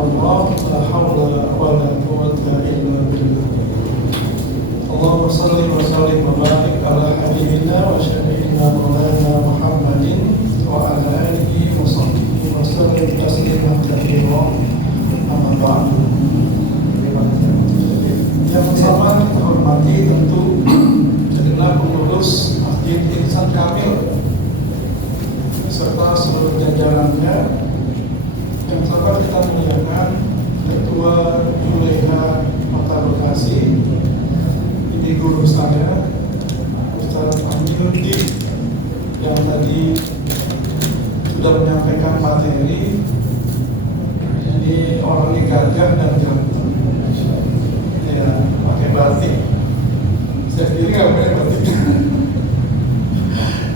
Allah, la haula wa la quwwata illa billah. Allahumma salli wa sallim wa barik ala habibina wa syafi'ina maulana Muhammadin wa ala alihi wa sahbihi wa sallim tasliman katsiran. Amma ba'du. Yang pertama kita hormati tentu segenap pengurus Masjid Ihsan Kamil serta seluruh jajarannya. Yang pertama kita muliakan Ketua Juleha Kota Bekasi, ini guru saya Ustaz Aminuddin yang tadi sudah menyampaikan materi. Ini orangnya gagah dan ganteng, ya, pakai batik. Saya sendiri nggak pakai batik.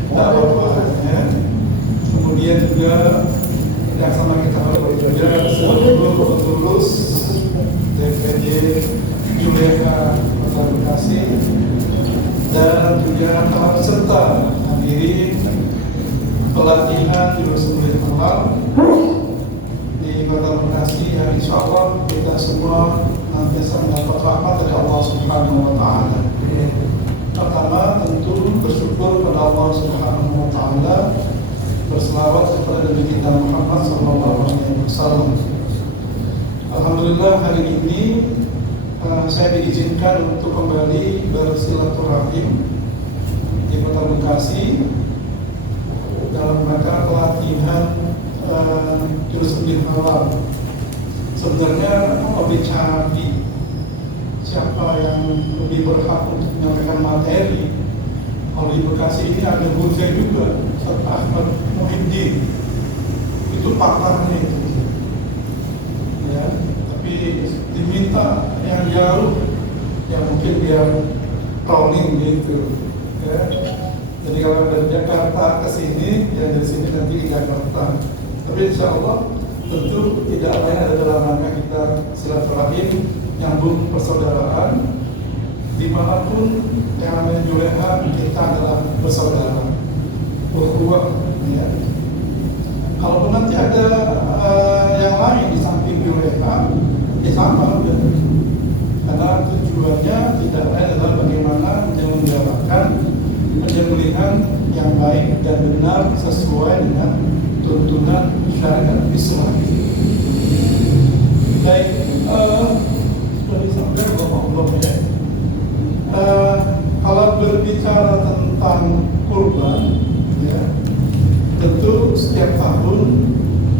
Tidak apa-apa ya. Kemudian juga yang sama kita bekerja seluruh pengurus DPD Juleha Kota Bekasi dan juga para peserta hadirin pelatihan jurus murid halal di Kota Bekasi yang insya Allah kita semua nanti mendapat rahmat dari Allah Subhanahu Wa Taala. Pertama tentu bersyukur kepada Allah Subhanahu Wa Taala, berselawat kepada Nabi kita Muhammad SAW. Alhamdulillah hari ini saya diizinkan untuk kembali bersilaturahim di Kota Bekasi dalam rangka pelatihan jurus murid halal. Sebenarnya lebih cari siapa yang lebih berhak untuk menyampaikan materi. Kalau di Bekasi ini ada guru saya juga, Ustaz Ahmad Muhyiddin. Itu pakarnya itu. Ya, tapi diminta yang jauh, yang mungkin dia rolling gitu. Ya. Jadi kalau dari Jakarta ke sini, ya dari sini nanti ke Jakarta. Tapi insya Allah tentu tidak lain ada dalam rangka kita silaturahim, nyambung persaudaraan. Dimanapun yang namanya Juleha, kita adalah bersaudara, ukhuwah, ya. Kalaupun nanti ada yang lain di samping Juleha, ya sama ya. Karena tujuannya tidak lain adalah bagaimana menyelenggarakan penyembelihan yang baik dan benar sesuai dengan tuntunan syariat Islam. Baik, sudah disampaikan belum ya? Kalau berbicara tentang kurban, ya, tentu setiap tahun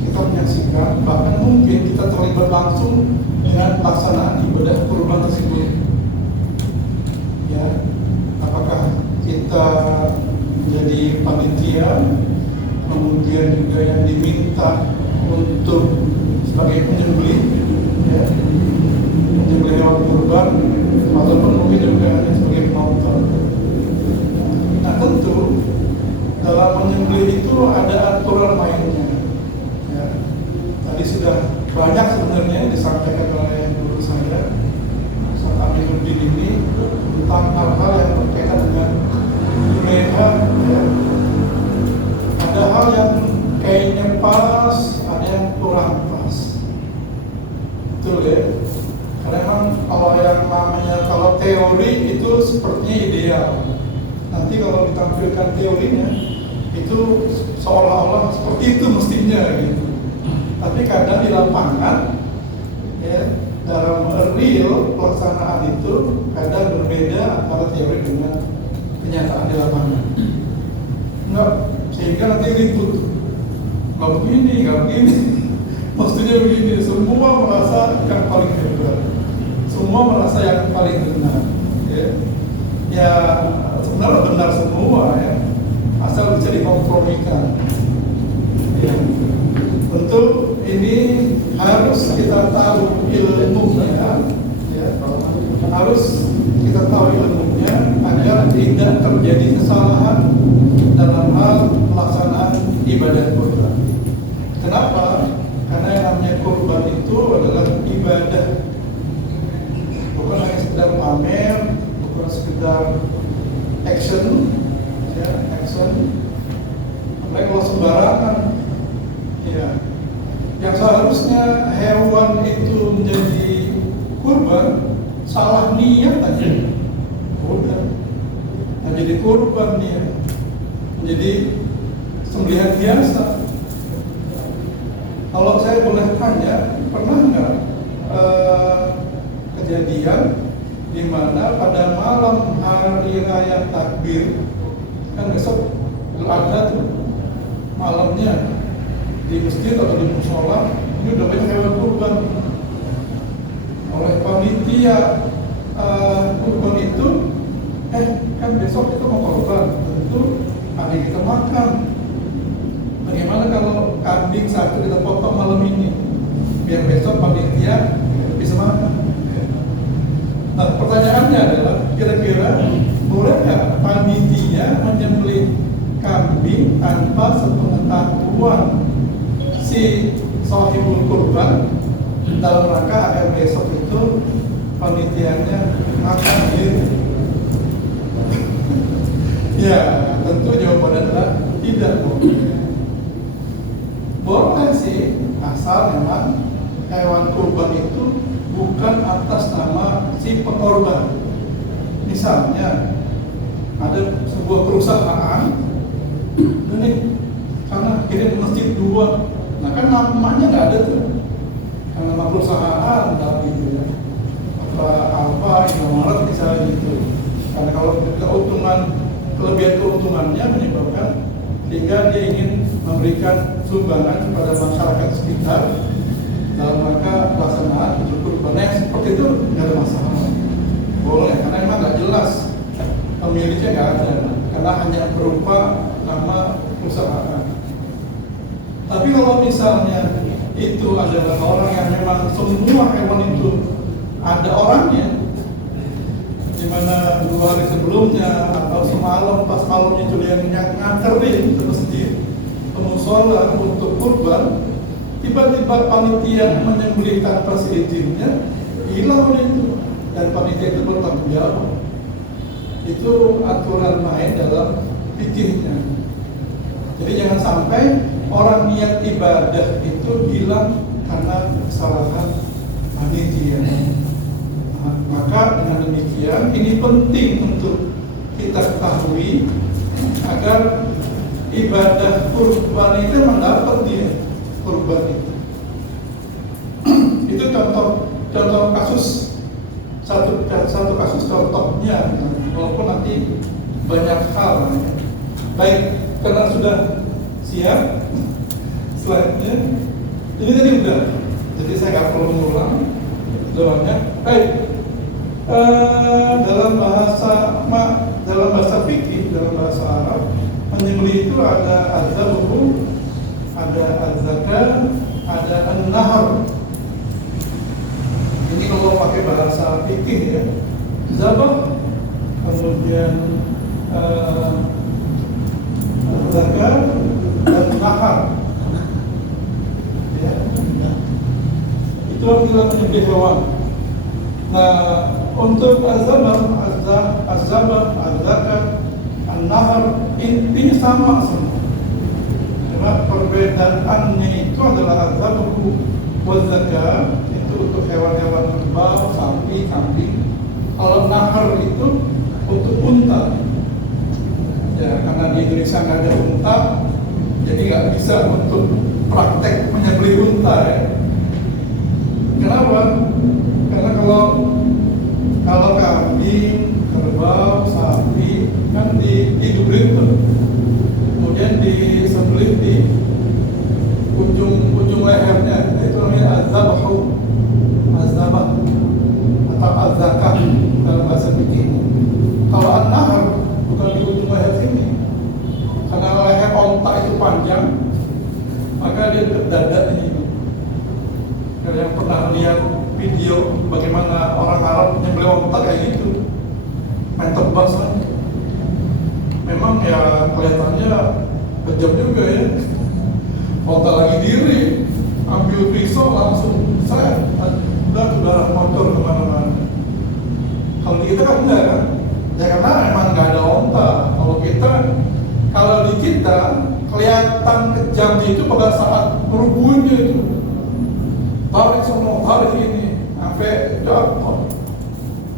kita menyaksikan, bahkan mungkin kita terlibat langsung dengan pelaksanaan ibadah kurban tersebut. Ya, apakah kita menjadi panitia, kemudian juga yang diminta untuk sebagai penyembelih, ya, menyembelih hewan kurban, ataupun mungkin juga hanya sebagai penonton. Nah tentu dalam menyembelih itu ada aturan mainnya. Ya, tadi sudah banyak sebenarnya disampaikan oleh guru saya Ustaz Aminuddin ini tentang hal-hal yang berkaitan dengan Juleha. Ya. Ada hal yang kayaknya pas, ada yang kurang pas. Betul ya? Karena memang kalau yang namanya, kalau teori itu sepertinya ideal. Nanti kalau ditampilkan teorinya itu seolah-olah seperti itu mestinya gitu. Tapi kadang di lapangan, ya, dalam real pelaksanaan itu kadang berbeda antara teori dengan kenyataan di lapangan. Enggak, sehingga nanti ribut. Nggak begini. Maksudnya begini, semua merasa yang paling hebat, semua merasa yang paling benar. Ya sebenarnya benar semua ya, asal bisa dikompromikan. Ya. Tentu ini harus kita tahu ilmunya, ya. Harus kita tahu ilmunya agar tidak terjadi kesalahan dalam hal pelaksanaan ibadah kurban. Kenapa? Karena yang namanya kurban itu adalah ibadah, bukan hanya sekedar pamer, bukan sekedar action, ya, action. Mereka kalau sembarangan, ya. Yang seharusnya hewan itu menjadi kurban, salah niat aja, udah, nah, jadi kurban dia, menjadi sembelihan biasa. Kalau saya boleh tanya, pernah nggak kejadian di mana pada malam hari raya takbir, kan besok Idul Adha tuh, malamnya di masjid atau di musola ini udah banyak hewan kurban oleh panitia kurban itu. Kan besok itu mau kurban, tentu ada kita makan. Bagaimana kalau kambing satu kita potong malam ini biar besok panitia bisa makan? Nah, pertanyaannya adalah kira-kira boleh nggak panitia menyembelih kambing tanpa sepengetahuan si sahibul kurban dalam rangka agar besok itu panitianya makan gitu? Ya, tentu jawabannya adalah tidak boleh. Boleh sih, asal memang hewan kurban itu bukan atas nama si pekorban. Misalnya ada sebuah perusahaan ini karena kirim masjid 2, nah kan namanya nggak ada tuh, karena nama perusahaan tapi gitu ya, apa Indomaret misalnya gitu. Karena kalau kelebihan keuntungannya menyebabkan sehingga dia ingin memberikan sumbangan kepada masyarakat sekitar dalam rangka pelaksanaan Idul Kurban. Seperti itu nggak ada masalah, boleh, karena memang nggak jelas pemiliknya, nggak ada, karena hanya berupa nama perusahaan. Tapi kalau misalnya itu adalah orang yang memang semua hewan itu ada orangnya, di mana 2 hari sebelumnya atau semalam pas malam itu dia nganterin ke masjid, ke musola untuk kurban, tiba-tiba panitia menyembelih tanpa seizinnya, hilang itu, dan panitia itu bertanggung jawab. Itu aturan main dalam fikihnya. Jadi jangan sampai orang niat ibadah itu hilang karena kesalahan panitia. Nah, maka dengan demikian ini penting untuk kita ketahui agar ibadah kurban itu mendapat dia kurban itu. Itu contoh kasus, satu kasus contohnya, walaupun nanti banyak hal. Baik, karena sudah siap slide-nya, ini tadi udah, jadi saya nggak perlu mengulang doanya. Baik, dalam bahasa fikih, dalam bahasa Arab, menyembelih itu ada az-zabhu, ada az-zakah, ada an-nahr. Ini kalau pakai bahasa fikih ya, zabah, kemudian zakah dan nahr. Ya. Itu artinya menyembelih hewan. Nah, untuk az-zabah, az-zakah, an-nahr intinya sama semua. Cuma perbedaannya itu adalah az-zabhu wa zakah itu untuk hewan-hewan kerbau, sapi, kambing. Kalau nahr itu untuk unta. Ya, karena di Indonesia nggak ada unta, jadi nggak bisa untuk praktek menyembelih unta ya. Kenapa? Karena kalau kambing, kerbau, sapi kan didubrin tuh, kemudian disembelih di ujung lehernya, itu namanya az-zabhu, az-zabah atau az-zakah dalam bahasa fikih. Kalau an-nahr bukan di ujung leher sini, karena leher onta itu panjang, maka dia dekat dada ini. Kalau yang pernah lihat video bagaimana orang Arab nyembelih onta kayak gitu, main tebas lah. Memang ya kelihatannya kejam juga ya. Onta lagi diri, ambil pisau langsung saya udah darah motor kemana-mana. Kalau di kita kan enggak kan? Ya karena memang nggak ada onta. Kalau di kita kelihatan kejamnya itu pada saat merubuhnya itu. hari ini sampai jatuh,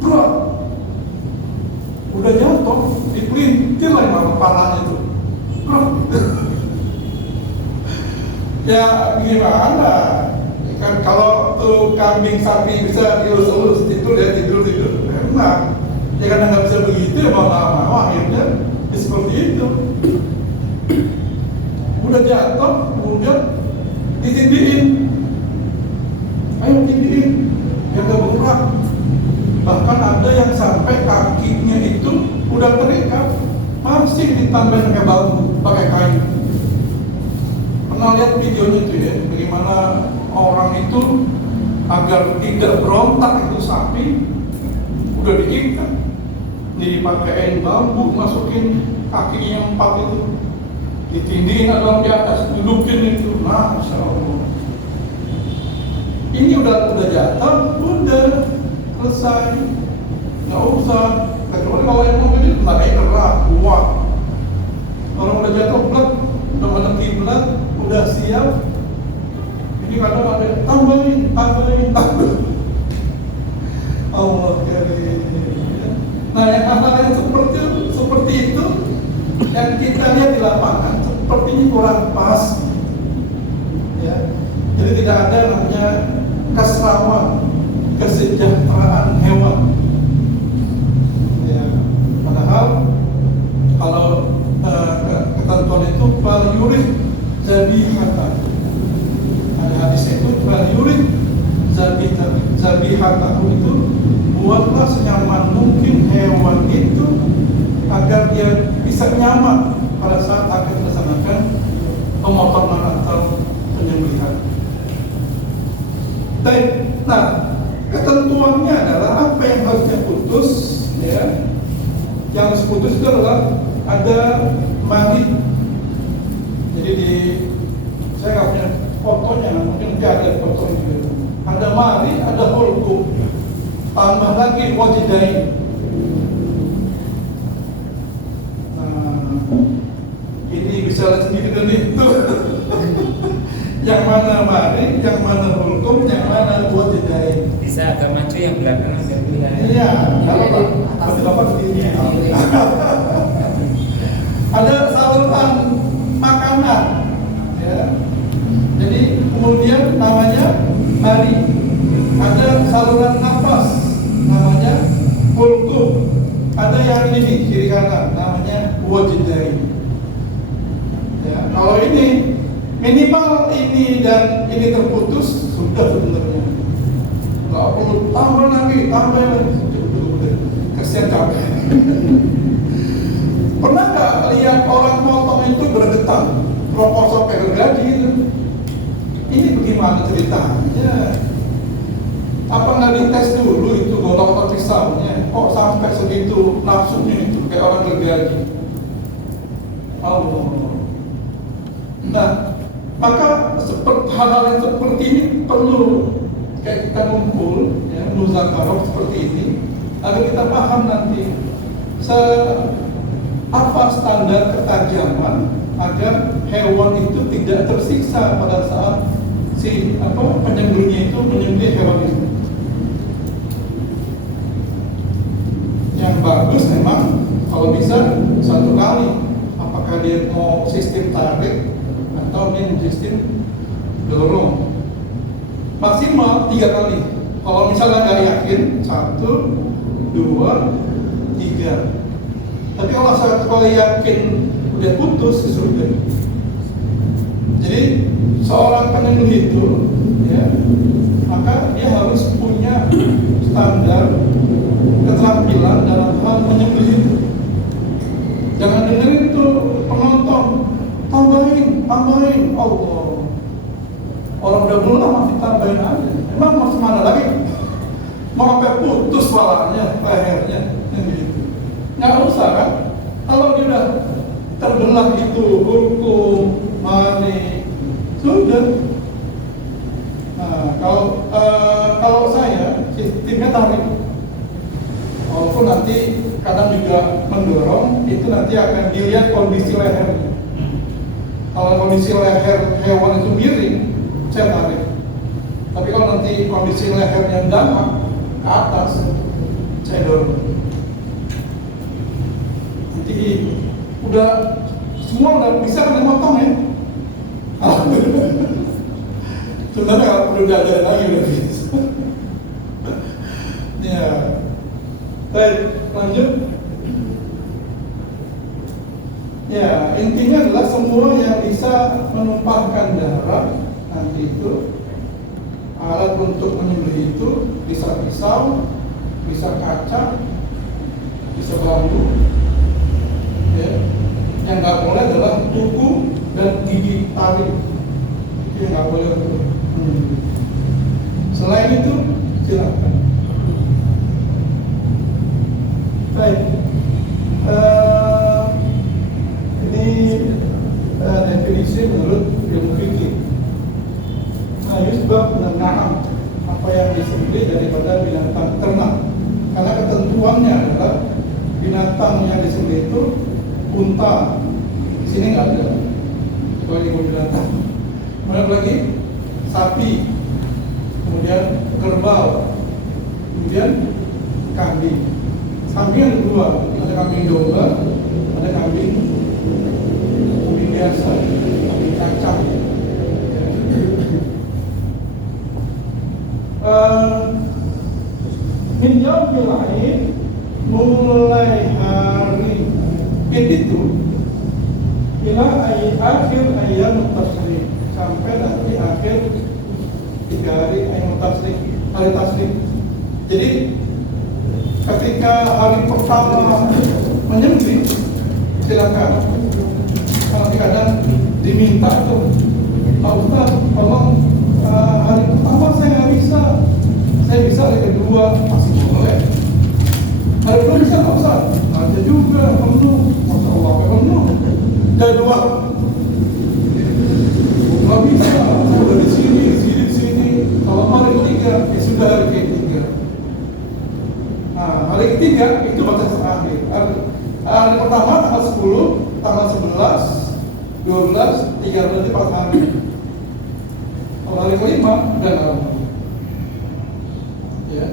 berat, udah jatuh, dipelintir lah sama kepalanya itu, berat. Ya gimana? Kan kalau tuh kambing sapi bisa dielus-elus tidur ya tidur enak. Ya karena nggak bisa begitu ya mau akhirnya ya seperti itu. Udah jatuh, kemudian ditindihin, ayo tindihin, ya nggak bergerak. Bahkan ada yang sampai kakinya itu udah terikat, masih ditambahin pakai bambu, pakai kayu. Pernah lihat videonya itu ya, bagaimana orang itu agar tidak berontak itu sapi udah diikat, dipakein bambu, masukin kakinya yang 4 itu, ditindihin ada di atas, dudukin itu, Masya Allah. Ini udah jatuh, udah selesai, nggak usah. Kecuali kalau yang mau ini tenaganya gerak, kuat. Orang udah jatuh, belat, udah menang kiblat, udah siap. Ini kadang ada tambahin. Allah karim. Nah, yang hal-hal yang seperti itu yang kita lihat di lapangan sepertinya kurang pas. Ya. Jadi tidak ada namanya keselamatan, kesejahteraan hewan. Ya. Padahal kalau ketentuan itu falyurih zabihatan. Ada hadisnya itu falyurih zabihatahu, itu buatlah senyaman mungkin hewan itu agar dia bisa nyaman pada saat akan dilaksanakan pemotongan atau penyembelihan. Nah, ketentuannya adalah apa yang harusnya putus, ya. Yang harus putus itu adalah ada mani. Jadi saya nggak punya fotonya, mungkin dia ada fotonya. Ada mani, ada hulqum, tambah lagi wajidain. Ini bisa lihat sendiri dan itu. Yang mana mari, yang mana hulqum, yang mana wajidain. Bisa agak maju yang belakang agak bilang. Iya, kalau Bapak begini. Ada saluran makanan, ya. Jadi kemudian namanya mari. Ada saluran nafas, namanya hulqum. Ada yang ini nih, kiri kanan, namanya wajidain. Ya, kalau ini minimal ini dan ini terputus sudah sebenarnya. Nggak perlu tambah lagi. Kasihan capek. Pernah nggak lihat orang potong itu bergetar, proposal gergaji itu? Ini bagaimana ceritanya? Apa nggak dites dulu itu golok atau pisaunya? Kok sampai segitu nafsunya itu kayak orang gergaji? Allah. Nah, maka hal-hal yang seperti ini perlu kayak kita ngumpul, ya, muzakarah seperti ini, agar kita paham nanti apa standar ketajaman agar hewan itu tidak tersiksa pada saat penyembelihnya itu menyembelih hewan itu. Yang bagus memang kalau bisa 1 kali. Apakah dia mau sistem tarik atau dia sistem dorong, maksimal 3 kali. Kalau misalnya nggak yakin 1, 2, 3. Tapi kalau 1 kali yakin udah putus, sudah. Jadi seorang penyembelih itu, ya, maka dia harus punya standar keterampilan dalam hal menyembelih itu. Jangan dengerin tuh penonton, tambahin, Allah. Orang udah mulai masih tambahin aja. Emang mau semana lagi? Mau sampai putus walanya, lehernya, gitu. Nggak usah kan? Kalau dia udah terbelah itu, hulqum, mani, sudah. Nah, kalau saya sistemnya tarik. Walaupun nanti kadang juga mendorong, itu nanti akan dilihat kondisi lehernya. Kalau kondisi leher hewan itu miring, saya tarik. Tapi kalau nanti kondisi lehernya damak ke atas, saya dorong. Nanti udah semua udah bisa kan motong ya. Sebenarnya nggak perlu diajarin lagi udah bisa. Ya, baik lanjut. Ya, intinya adalah semua yang bisa menumpahkan darah nanti itu, alat untuk menyembelih itu bisa pisau, bisa kaca, bisa bambu. Ya. Yang nggak boleh adalah kuku dan gigi taring, itu yang nggak boleh. Selain itu silakan. Baik. Ini definisi menurut ilmu fikih. Nah, yusbah menanam apa yang disembelih daripada binatang ternak. Karena ketentuannya adalah binatang yang disembelih itu unta. Di sini nggak ada. Kecuali binatang. Kemudian lagi sapi, kemudian kerbau, kemudian kambing. Kambing ada dua, ada kambing domba, ada kambing biasa, kambing cacang. Min yaumil aid, mulai hari itu ila akhir ayam tasrik, sampai nanti akhir 3 hari ayam tasrik, hari tasrik. Jadi ketika hari pertama menyembelih, silakan. Kalau kadang diminta itu, Pak Ustaz, tolong hari pertama saya nggak bisa, saya bisa hari kedua masih boleh. Hari kedua bisa nggak Ustaz? Ada juga penuh, Masya Allah penuh. Jadwal nggak bisa, udah di sini. Kalau hari ketiga, ya sudah hari ketiga. Nah, hari ketiga itu batas terakhir. Hari pertama tanggal 10, tanggal 11, 12, 13 itu 4 hari. Kalau hari kelima udah nggak. Ya.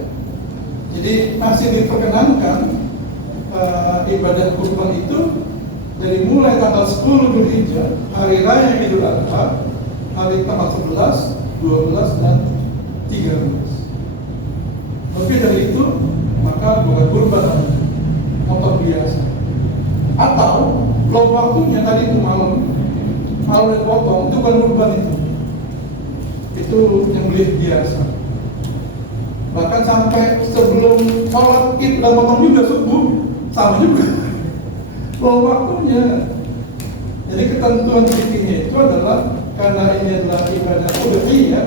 Jadi masih diperkenankan ibadah kurban itu dari mulai tanggal 10 Dzulhijjah, hari raya Idul Adha, hari tanggal 11, 12 dan 13. Lebih dari itu maka bukan kurban, motor biasa. Atau belum waktunya tadi itu malam dipotong, itu bukan kurban itu nyembelih biasa. Bahkan sampai sebelum sholat id dan potong juga subuh sama juga belum waktunya. Jadi ketentuan fikihnya itu adalah karena ini adalah ibadah udhiyah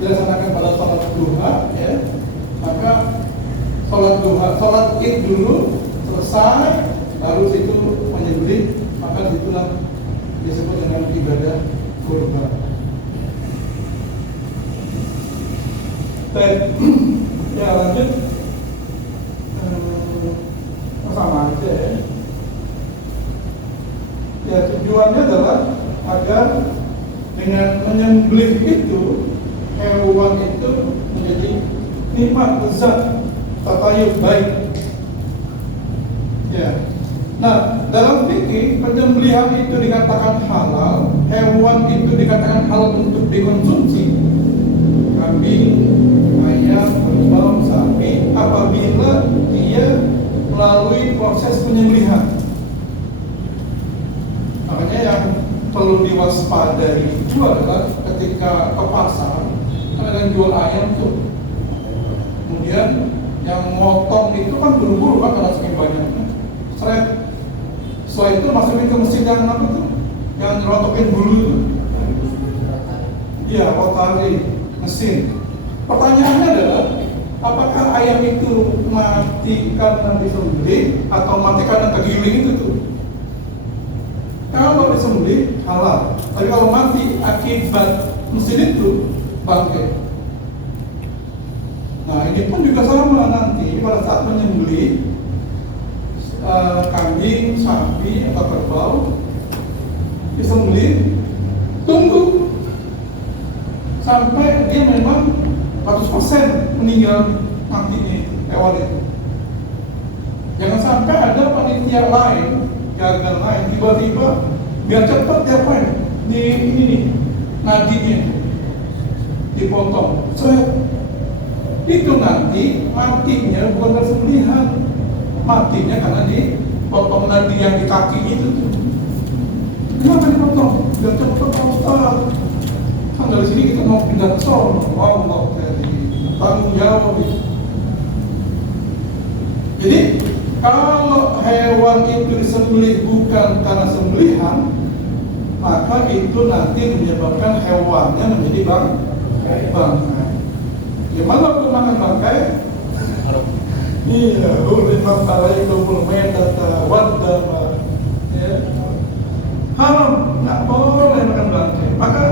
dilaksanakan pada sholat duha, ya, maka sholat id dulu selesai, baru itu menyembelih, maka itulah disebut dengan ibadah kurban. Baik, ya lanjut. Sama aja ya. Ya, tujuannya adalah agar dengan menyembelih itu hewan itu menjadi nikmat, lezat, tatayub baik. Ya. Nah, dalam fikih penyembelihan itu dikatakan halal, hewan itu dikatakan halal untuk dikonsumsi. Kambing, ayam, kerbau, sapi, apabila dia melalui proses penyembelihan. Makanya yang perlu diwaspadai itu adalah ketika ke pasar, ada yang jual ayam tuh, kemudian yang motong itu kan buru-buru kan karena saking banyaknya. Setelah itu masukin ke mesin yang apa tuh, yang nyerotokin bulu itu. Iya, rotari mesin. Pertanyaannya adalah, apakah ayam itu mati karena disembelih atau mati karena kegiling itu tuh? Kalau disembelih halal, tapi kalau mati akibat mesin itu bangkai. Nah, ini pun juga sama nanti pada saat menyembelih kambing, sapi atau kerbau disembelih, tunggu sampai dia memang 100% meninggal matinya hewan itu. Jangan sampai ada panitia lain, gagal lain, tiba-tiba biar cepat diapain? Di ini nih, nadinya dipotong. Itu nanti matinya bukan karena sembelihan, matinya karena dipotong nadi yang di kaki itu tuh. Kenapa dipotong? Biar cepat Pak Ustaz. Kan dari sini kita mau pindah ke sono, Allah jadi tanggung jawab itu. Jadi kalau hewan itu disembelih bukan karena sembelihan, maka itu nanti menyebabkan hewannya menjadi bangkai. Gimana untuk makan bangkai? Iya, ulimam alaikumul maitata waddama. Ya. Haram, nggak boleh makan bangkai. Maka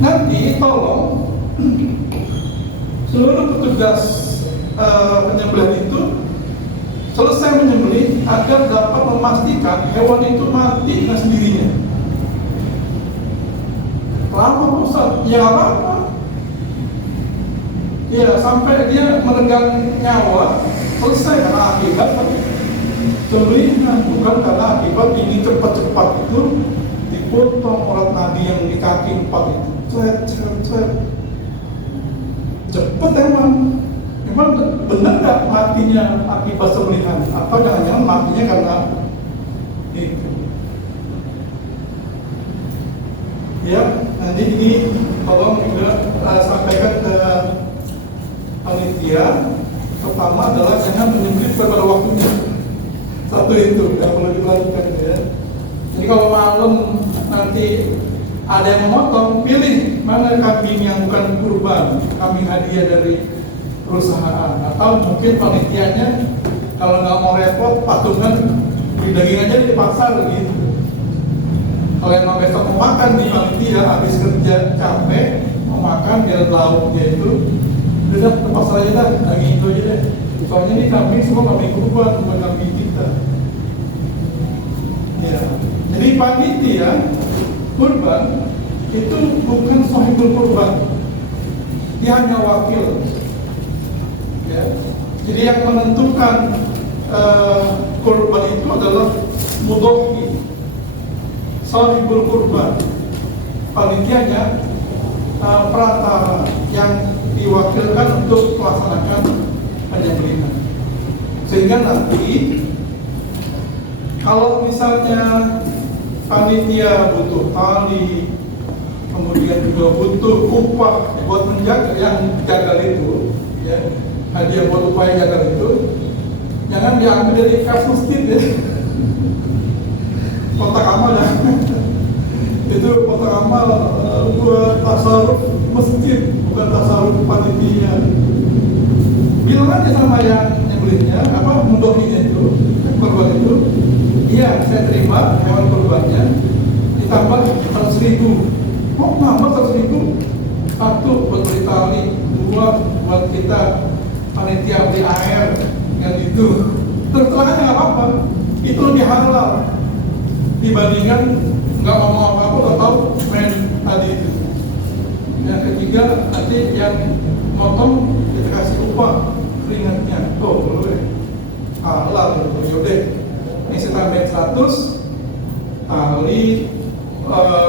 nanti tolong seluruh petugas penyembelihan itu selesai menyembelih agar dapat memastikan hewan itu mati dengan sendirinya. Lama Ustaz, ya apa? Ya sampai dia meregang nyawa selesai karena akibat sembelihan, bukan karena akibat ini cepat-cepat itu dipotong urat nadi yang di kaki 4 itu. Cepet emang benar nggak matinya akibat sembelihan atau jangan-jangan matinya karena itu. Ya, nanti ini tolong juga sampaikan ke panitia. Pertama adalah jangan menyembelih pada waktunya. Satu itu yang perlu dilakukan ya. Jadi kalau malam nanti ada yang memotong, pilih mana kambing yang bukan kurban, kambing hadiah dari perusahaan, atau mungkin panitianya kalau nggak mau repot patungan beli daging aja di pasar gitu. Kalau yang mau besok mau makan di panitia habis kerja capek mau makan biar lauknya itu udah ke pasar aja dah, daging itu aja deh. Soalnya ini kambing semua kambing kurban, bukan kambing kita. Ya, jadi panitia kurban itu bukan sahibul kurban, dia hanya wakil. Ya. Jadi yang menentukan kurban itu adalah mudhohi, sahibul kurban. Panitianya perantara yang diwakilkan untuk melaksanakan penyembelihan. Sehingga nanti kalau misalnya panitia butuh tali, kemudian juga butuh upah buat menjaga yang jagal itu, ya, hadiah buat upaya jagal itu, jangan diambil dari kas masjid ya. Kotak amal ya. Itu kotak amal buat tasarruf masjid, bukan tasarruf panitia. Bilang aja sama yang nyembelihnya, apa mudhohinya itu, kurban itu, iya saya terima hewan kurbannya, ditambah 100.000. Mau nambah 100.000? 1 buat beli tali, 2 buat kita panitia beli air, yang itu. Terus terang nggak apa-apa, itu lebih halal dibandingkan nggak ngomong apa-apa atau main tadi itu. Yang ketiga nanti yang motong kita kasih upah keringatnya, boleh halal yaudah. Ini saya tambahin 100 tali,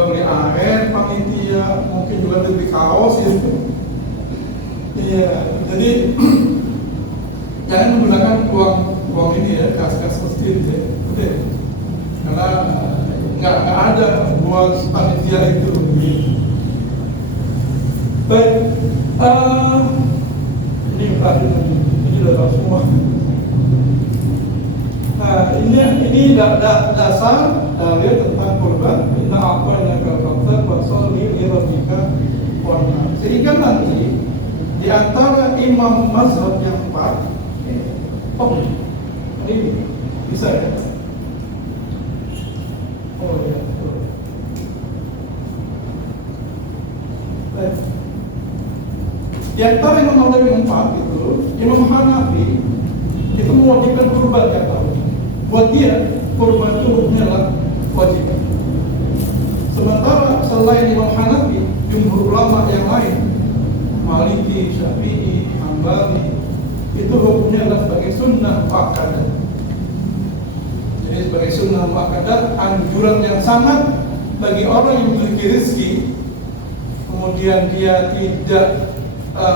beli air panitia, mungkin juga beli kaos ya. Iya, jadi jangan menggunakan uang ini ya, kas masjid ya. Udah. Karena nggak ada buat panitia itu. Baik, ini terakhir, ini udah tahu semua. Nah, ini dasar dalil tentang kurban. Inna a'tayna kal-kautsar fasholli li rabbika wanhar. Sehingga nanti di antara imam mazhab yang 4, ini bisa ya? Oh ya. Baik. Di antara imam mazhab yang 4 itu, Imam Hanafi itu mewajibkan kurban tiap tahun. Buat dia, kurban itu hukumnya adalah wajib. Sementara selain Imam Hanafi, jumhur ulama yang lain Maliki, Syafi'i, Hambali, itu hukumnya adalah sebagai sunnah muakkadah. Jadi sebagai sunnah muakkadah, anjuran yang sangat bagi orang yang memiliki rezeki, kemudian dia tidak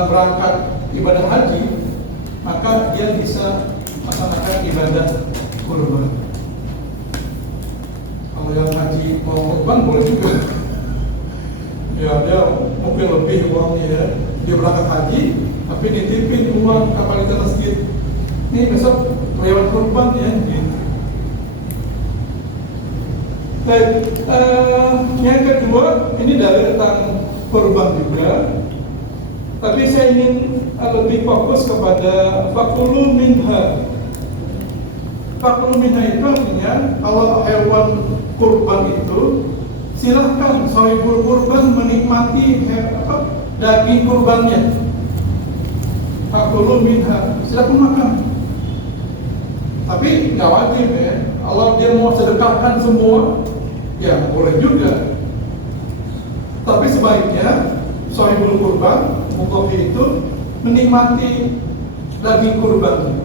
berangkat ibadah haji, maka dia bisa melaksanakan ibadah kurban. Kalau yang haji mau kurban boleh juga. Ya, dia mungkin lebih uangnya ya. Dia berangkat haji, tapi ditipin uang kapalitas masjid. Ini besok lewat kurban ya. Gitu. Baik, yang kedua ini dari tentang kurban juga. Tapi saya ingin lebih fokus kepada fakulu minha. Fakulu minha itu artinya kalau hewan kurban itu silahkan sahibul kurban menikmati daging kurbannya. Fakulu minha, silahkan makan. Tapi nggak wajib ya. Kalau dia mau sedekahkan semua, ya boleh juga. Tapi sebaiknya sahibul kurban, mukhofi itu menikmati daging kurban.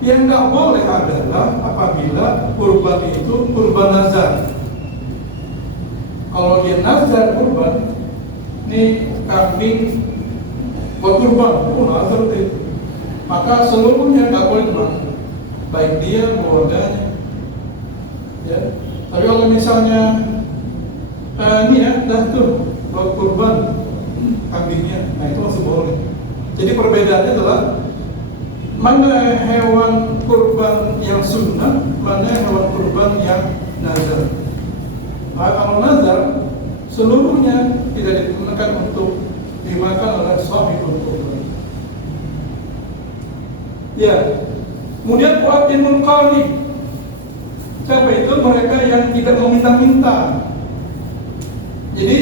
Yang nggak boleh adalah apabila kurban itu kurban nazar. Kalau dia nazar kurban, ini kambing buat kurban, nazar itu, maka seluruhnya nggak boleh dimakan, baik dia keluarganya. Ya. Tapi kalau misalnya ini ya, dah tuh buat kurban kambingnya, nah itu masih boleh. Jadi perbedaannya adalah mana hewan kurban yang sunnah, mana hewan kurban yang nazar. Nah, kalau nazar seluruhnya tidak digunakan untuk dimakan oleh sahibul kurban. Ya, kemudian qaimul qalib. Siapa itu? Mereka yang tidak meminta-minta. Jadi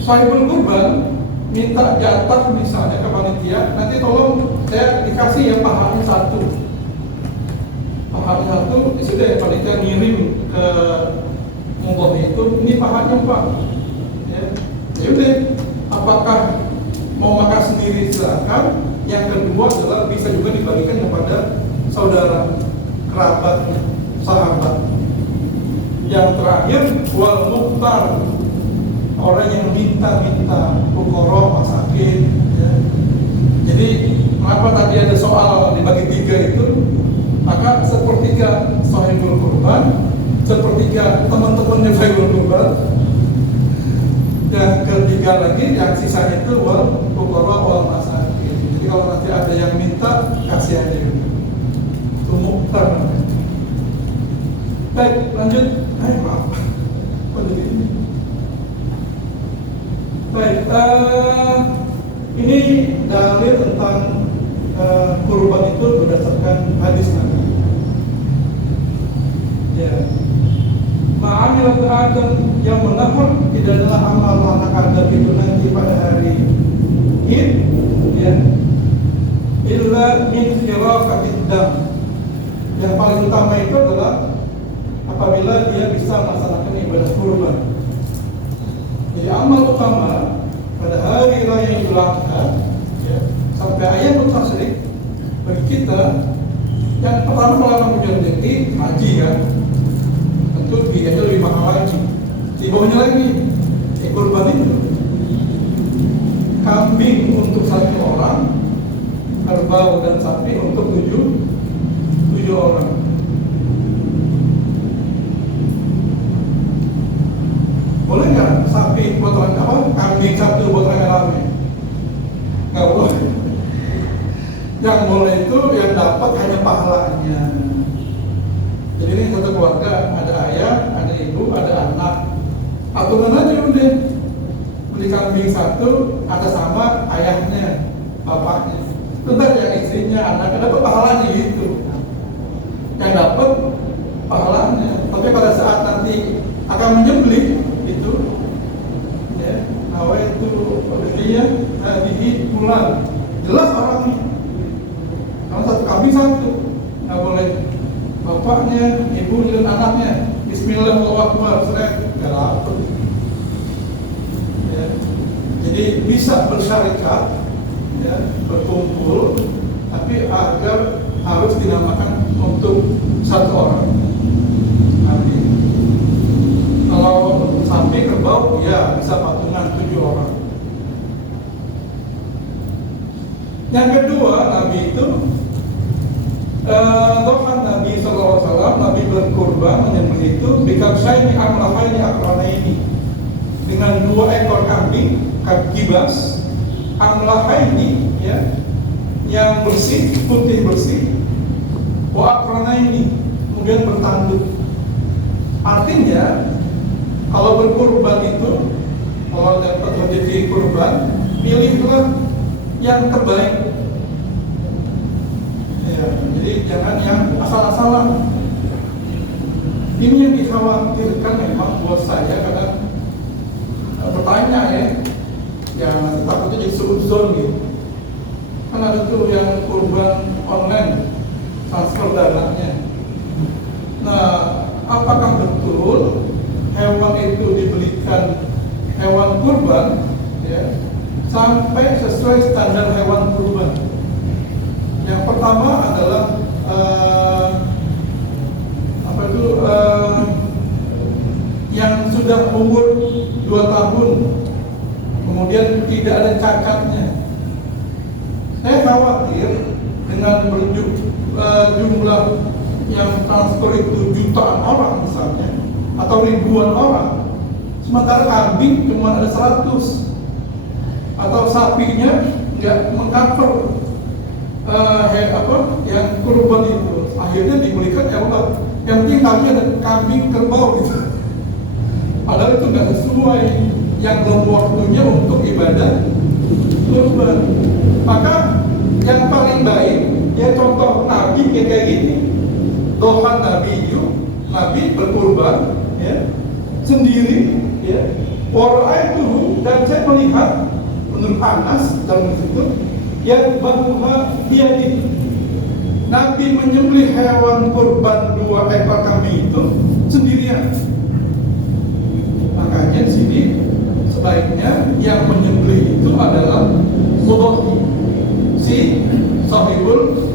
sahibul kurban minta jatah misalnya ke panitia, nanti tolong saya dikasih ya pahanya satu, ya sudah ya panitia ngirim ke mubah itu, ini pahanya Pak. Ya udah, apakah mau makan sendiri silakan. Yang kedua adalah bisa juga dibagikan kepada saudara, kerabat, sahabat. Yang terakhir wal muqtar, orang yang minta-minta, fuqara, masakin ya. Jadi kenapa tadi ada soal dibagi tiga itu, maka sepertiga sahibul kurban, sepertiga teman-temannya sahibul kurban, dan ketiga lagi yang sisanya itu wal fuqara wal masakin. Jadi kalau nanti ada yang minta, kasih aja itu muqtar. Baik, lanjut. Maaf, begini. Baik, ini dalil tentang kurban itu berdasarkan hadis Nabi. Ya, ma'amil Adam yang menahar tidak adalah amal anak Adam itu nanti pada hari Id, ya, illa min khiraqatid dam. Yang paling utama itu adalah apabila dia bisa melaksanakan ibadah kurban. Jadi amal utama pada hari raya Idul Adha ya, sampai ayat tasyrik bagi kita yang pertama melakukan ujian tinggi haji ya, tentu biayanya lebih mahal lagi. Di bawahnya lagi kurban itu kambing untuk satu orang, kerbau dan sapi untuk tujuh orang. Boleh nggak sapi buat orang apa? Kambing satu buat rame-rame? Nggak boleh. Yang boleh itu yang dapat hanya pahalanya. Jadi ini satu keluarga, ada ayah, ada ibu, ada anak. Aturan aja udah beli kambing satu, ada sama ayahnya, bapaknya. Tentu yang istrinya, anaknya dapat pahalanya gitu. Yang dapat pahalanya. Tapi pada saat nanti akan menyembelih itu ya, awa itu udhiyah bihi pulang jelas orangnya. Kalau satu kambing satu, nggak boleh bapaknya, ibu dan anaknya. Bismillah Allahu Akbar, nggak dapat. Ya. Jadi Jadi bisa bersyarikat, ya, berkumpul, tapi agar harus dinamakan untuk satu orang. Nabi. Kalau sapi kerbau, ya bisa patungan 7 orang. Yang kedua, Nabi itu Tuhan Nabi SAW, Nabi berkurban menyembelih itu bikabsyaini amlahaini akranaini, dengan 2 ekor kambing kibas amlahaini, ya, yang bersih, putih bersih, wa akranaini, kemudian bertanduk. Artinya kalau berkurban itu, kalau dapat rezeki kurban, pilihlah yang terbaik. Ya, jadi jangan yang asal-asalan. Ini yang dikhawatirkan memang buat saya, karena bertanya ya takutnya jadi suzon gitu. Kan ada tuh yang kurban online, transfer dananya. Nah, apakah betul hewan itu dibelikan hewan kurban, ya, sampai sesuai standar hewan kurban? Yang pertama adalah yang sudah umur 2 tahun, kemudian tidak ada cacatnya. Saya khawatir dengan jumlah yang transfer itu jutaan orang misalnya, atau ribuan orang, sementara kambing cuma ada 100, atau sapinya nggak mengcover yang kurban itu. Akhirnya dibelikan ya Allah, yang penting kami ada kambing kerbau gitu. Padahal itu nggak sesuai, yang belum waktunya untuk ibadah kurban. Maka yang paling baik, ya contoh Nabi kayak gini. Dohan Nabi berkurban, ya, sendiri, ya. Wara'aituhu, dan saya melihat, menurut Anas dalam itu, yang bahwa dia di Nabi menyembelih hewan kurban 2 ekor kambing itu sendirian. Makanya di sini sebaiknya yang menyembelih itu adalah mudhhi, si sahibul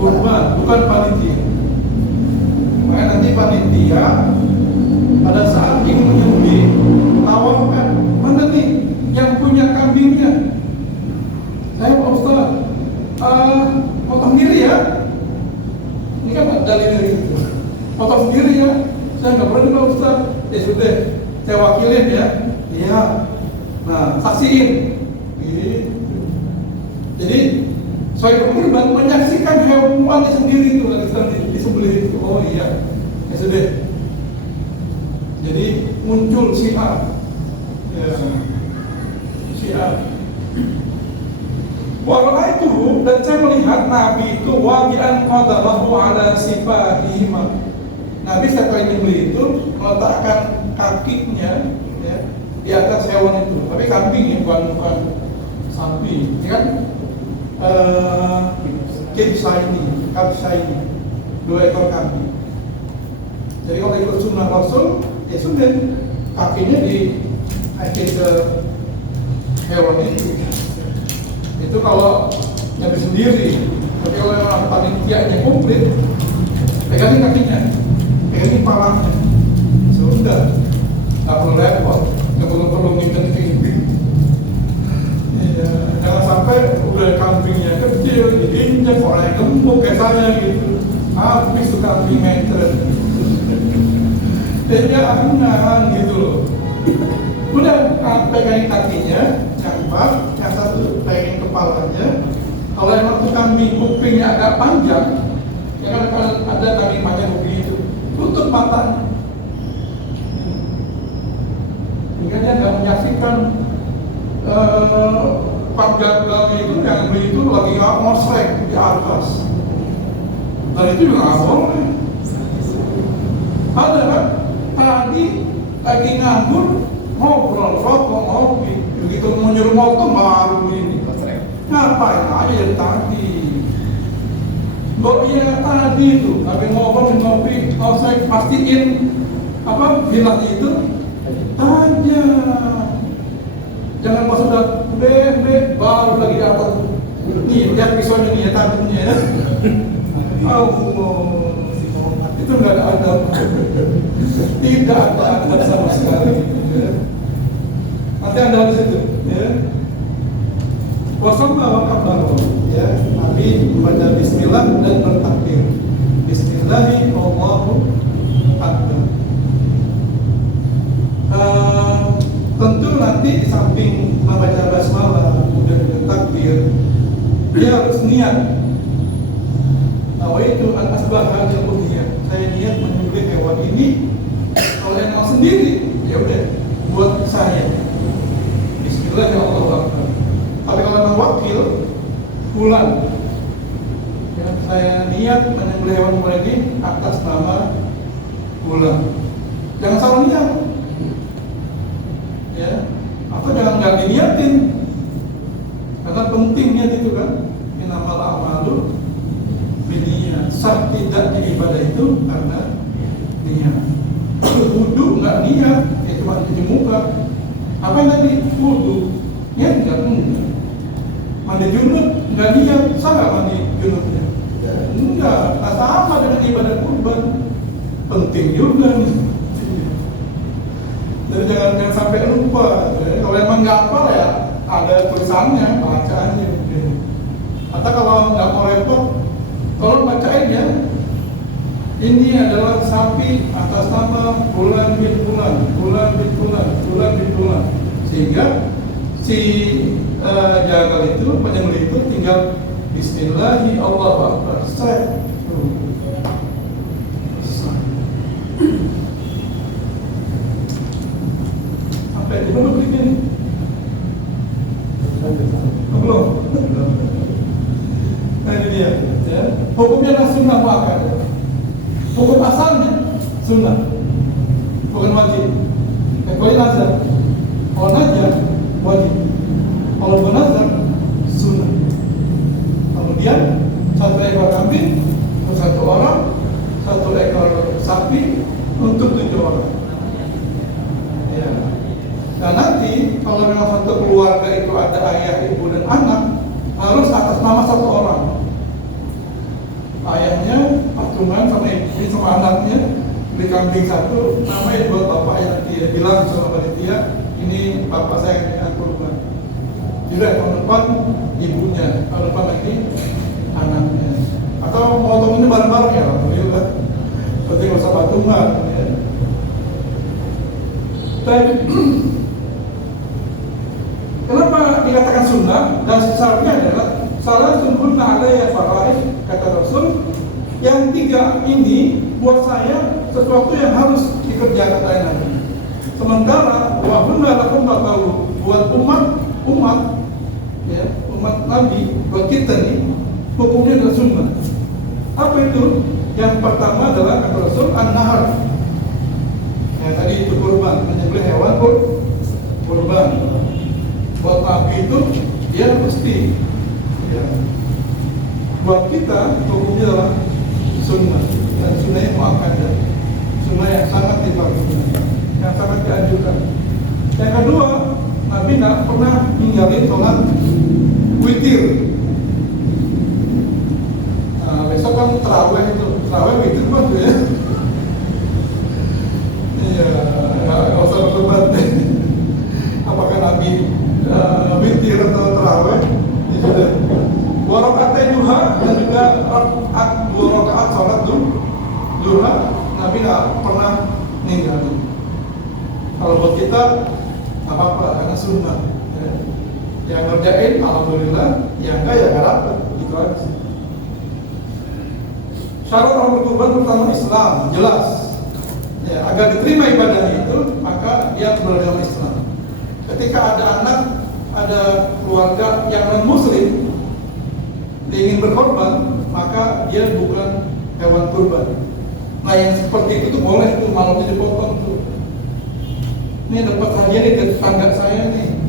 kurban, bukan panitia. Makanya nanti panitia pada saat ingin menyembelih, tawarkan, mana nih yang punya kambingnya? Saya Pak Ustaz, potong sendiri ya. Ini kan dalil dari itu. Potong sendiri ya. Saya nggak berani Pak Ustaz. Ya sudah, saya wakilin ya. Iya. Nah, saksiin. Jadi saya berkurban menyaksikan hewannya sendiri itu lagi sedang disembelih itu. Oh iya. Ya sudah. Jadi muncul syiar. Ya. Syiar. Warna itu, dan saya melihat Nabi itu wabi'an qadalahu ala sifatihima. Nabi setelah menyembelih itu meletakkan kakinya, ya, di atas hewan itu. Tapi kambing ya, bukan sapi. Ini kan kabsyaini, 2 ekor kambing. Jadi kalau ikut sunnah Rasul, ya sudah, kakinya dinaikin ke hewan itu. Itu kalau nyampe sendiri. Tapi kalau yang panitianya komplit, pegangin kakinya, pegangin palanya, sudah, nggak perlu repot, nggak perlu nginjek-nginjek. Ya, jangan sampai udah kambingnya kecil, diinjek, orangnya gemuk kayak saya gitu, habis tuh kambing meter. Jadi aman gitu loh. Udah pegangin kakinya, yang 4, yang 1 pegangin kepalanya. Kalau emang tuh kambing kupingnya agak panjang, ya kan ada kambing panjang kuping itu, tutup matanya. Sehingga dia nggak menyaksikan panggagalnya itu, yang beli itu lagi ngosrek di atas. Dan itu juga nggak boleh. Ada kan tadi lagi nganggur, ngobrol, rokok, ngopi, begitu mau nyuruh motor baru ini. Ngapain aja dari tadi? Iya tadi itu, tapi ngobrol, ngopi, kalau saya pastiin apa bilangnya itu aja. Jangan pas sudah baru lagi di atas. Nih, lihat pisaunya nih ya, tajamnya ya. Allah, itu nggak ada adab. Tidak ada adab sama sekali. Ya. Nanti Anda di situ, ya. Wassallallahu wa kabbaro, ya. Nabi membaca bismillah dan bertakbir. Bismillahi Allahu akbar. Tentu nanti di samping membaca basmalah dan bertakbir, dia harus niat. Nawaitu an asbah hadil udhiyah. Saya niat menyembelih hewan ini. Kalau yang mau sendiri, ya udah buat saya. Bismillahirrahmanirrahim. Tapi kalau yang wakil, bulan. Ya, saya niat menyembelih hewan ini atas nama bulan. Jangan salah niat. Ya, atau jangan nggak diniatin. Karena penting niat itu kan. Innamal a'malu niat. Sah tidaknya ibadah itu karena niat. Wudu nggak niat, ya cuma cuci muka. Apa yang tadi? Wudu niat nggak? Enggak. Mandi junub nggak niat, sah nggak mandi junubnya? Enggak. Nah, sama dengan ibadah kurban, penting juga nih. Jadi jangan sampai lupa. Kalau emang nggak hafal ya ada tulisannya, bacaannya. Atau kalau nggak mau repot, tolong bacain ya. Ini adalah sapi atas nama bulan bin bulan, bulan bin bulan, bulan bin bulan. Sehingga si jagal itu, penyembelih itu tinggal Bismillahi Allahu Akbar. Selesai. Sampai di mana begini? Belum. Nah ini dia, ya. Hukumnya adalah sunnah muakkad. Hukum asalnya sunnah, bukan wajib. Kecuali nazar. Kalau nazar wajib. Kalau bernazar sunnah. Kemudian satu ekor kambing untuk satu orang, satu ekor sapi untuk 7 orang. Ya. Dan nanti kalau memang satu keluarga itu ada ayah, ibu dan anak, harus atas nama satu orang. Ayahnya patungan sama ibu sama anaknya beli kambing satu, namanya buat bapaknya. Dia bilang sama panitia, ini bapak saya yang kurban. Tidak, tahun depan ibunya, tahun depan lagi anaknya. Atau potong ini bareng-bareng ya, alhamdulillah. Berarti nggak usah patungan. Ya. Dan kenapa dikatakan sunnah? Dan syaratnya adalah salah sempurna alaiya faraid, kata Rasul. Yang 3 ini buat saya sesuatu yang harus dikerjakan oleh Nabi. Sementara wahunna lakum tahu buat umat ya, umat Nabi, buat kita nih hukumnya adalah sunnah. Apa itu? Yang pertama adalah kata Rasul an-nahar. Yang tadi itu kurban, menyembelih hewan kurban. Buat Nabi itu dia mesti ya. Buat kita hukumnya adalah sunnah, dan sunnah yang muakkadah, sunnah yang sangat diperlukan, yang sangat dianjurkan. Yang kedua, Nabi tidak pernah ninggalin sholat witir. Nah, besok kan terawih itu, terawih witir kan tuh ya. Iya, nggak usah berdebat. Apakah Nabi witir atau terawih? Ya sudah. 2 rakaat duha dan juga 2 rakaat sholat duha, Nabi nggak pernah ninggalin. Kalau buat kita nggak apa-apa karena sunnah. Ya. Yang ngerjain alhamdulillah, yang enggak ya nggak dapat. Gitu aja. Syarat orang berkurban pertama Islam jelas. Ya, agar diterima ibadah itu maka dia beragama Islam. Ketika ada anak, ada keluarga yang non Muslim dia ingin berkorban, maka dia bukan hewan kurban. Nah yang seperti itu tuh boleh tuh malamnya dipotong tuh. Ini dapat hadiah nih dari tetangga saya nih,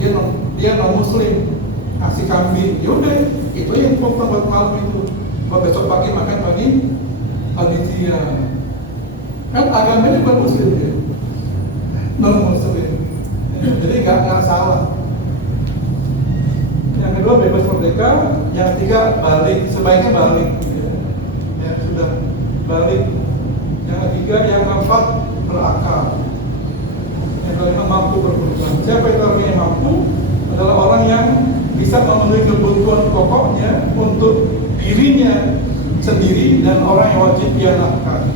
dia non Muslim, kasih kambing. Yaudah, itu yang potong buat malam itu. Buat besok pagi makan panitia. Kan agamanya bukan Muslim ya, non Muslim. Jadi nggak salah. Yang kedua bebas merdeka, yang ketiga balik, sebaiknya balik. Ya, sudah balik. Yang ketiga, yang keempat berakal. Yang kelima mampu berkorban. Siapa itu orang yang mampu? Adalah orang yang bisa memenuhi kebutuhan pokoknya untuk dirinya sendiri dan orang yang wajib dia nafkahi.